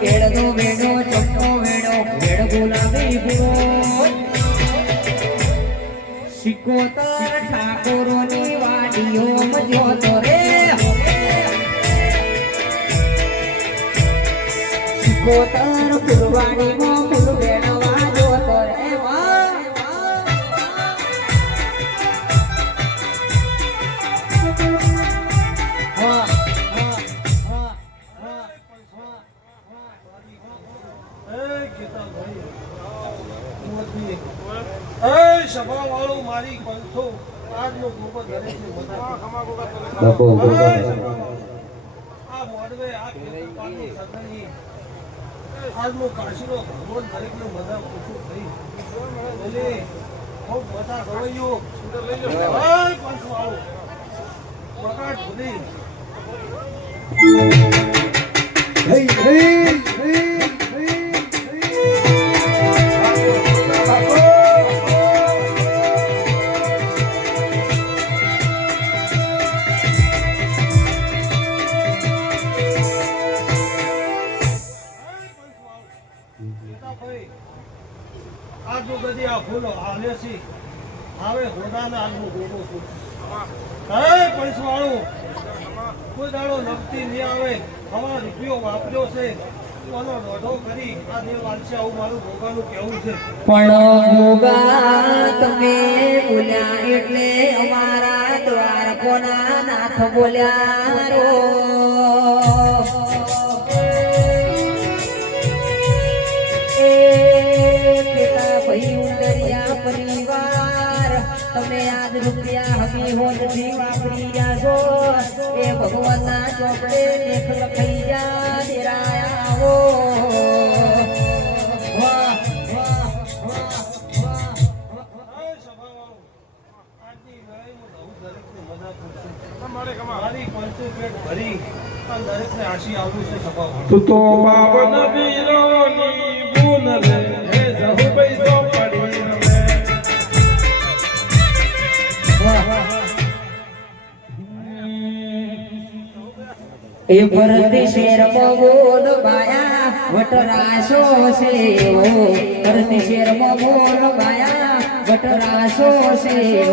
કેળનો વેણો ચંપો વેણો વેણ ગુલાબી ફૂલ શિકોતર ઠાકોરોની વાડીઓ મજોતો રે શિકોતર ફૂલવાડીમાં ફૂલ વેણવા જોતો રે સભા વાળો મારી પંથો આજનો ગોપો ધરે છે બાપુ આ મોડવે આ ખેતરપાલની સગની આજનો કાશીનો ભગવાન દરેકને મજા ઓછું થઈ બોલે ખૂબ મજા ગવાયો હાય પંથ વાળો મકાટ ભૂલી આજનું બધી આ ફૂલો હાલે છે હવે હોદાના આજનું ગોગો ફૂલ હે પૈસવાળું કોઈ દાડો નકતી નહીં આવે હવા રૂપિયો વાપર્યો છે કોનો દોઢો કરી આ દેવ વાલશે આવું મારું ભોગાનું કહેવું છે પણ ગોગા તમે બોલ્યા એટલે અમારા દ્વારકોના નાથ બોલ્યા રો પરિવાર તમે આજ રૂપિયા હમી હોદથી વાપરી જાશો એ ભગવાનના ચોપડે લેખ લખાઈ જા દેરાયા હો વાહ વાહ વાહ વાહ તું તો બાવન વીરોની બુન રે હે જહુભાઈ તો પડી રમે. એ પરતી શેર મોગોલ બાયા વટરાશો છે ઓ પરતી શેર મોગોલ બાયા વટરાશો છે ઓ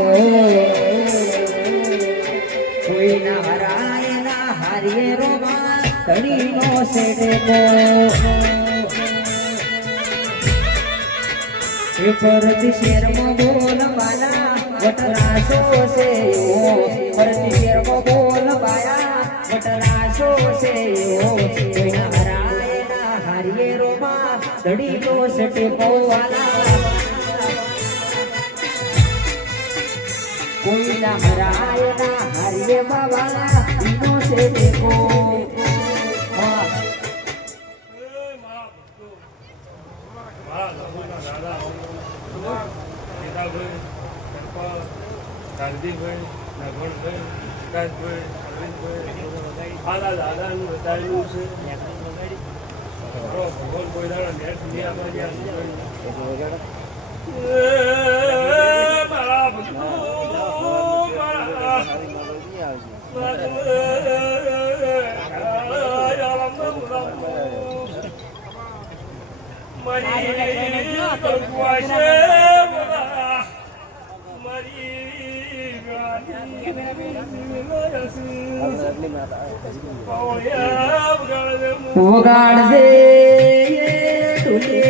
કોઈ ના હરાય ના હારીએ રોમા તડીનો સેડકો એ પરતી શેર મોગોલ બાયા વટરાશો છે ઓ પરતી શેર મોગોલ બાયા વટરાશો છે ઓ કોઈના હરાય ના હારીએ રોમા ધડીનો સટકો વાલા કોઈના હરાય ના હારીએ બાવાલા ઈનો સટકો મારા ભક્તો, મારા લઘુના દાદા, ગીતાભાઈ, સરપંચ, ગાંધીભાઈ, નગણભાઈ, વિકાસભાઈ, અરવિંદભાઈ, આના દાદાનું બતાવેલું છે. ભગવાન કોઈ દાડા નેટ નહીં આપવા મારા ભક્તો, વગાડજે ઢોલે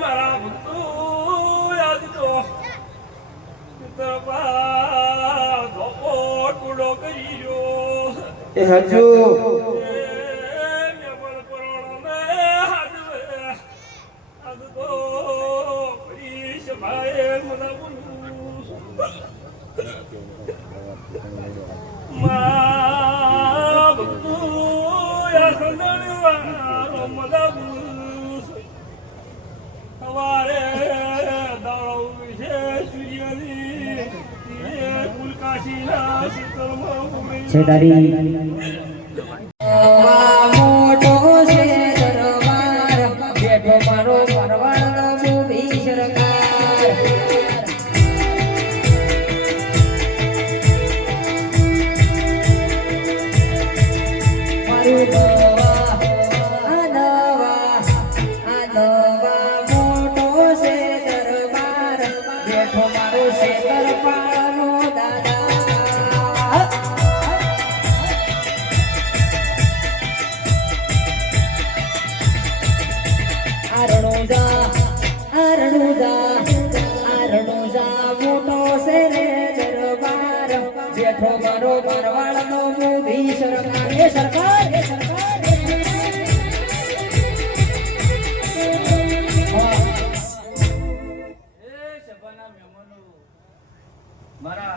મારા ભક્તો યાદ તો ધોકો ટુડો કરી ગયો. એ હજુ છેડારી મોટો છે દરબાર બેઠો મારો પરવાળનો મોભી સરકાર મારું નવા મોટો છે દરબાર બેઠો મારો છે દરબારનો દાદા અરણુજા મોટો છે રે દરબાર બેઠો મારો મારવાડનો મોભી સરકાર એ સરકાર એ સરકાર મારા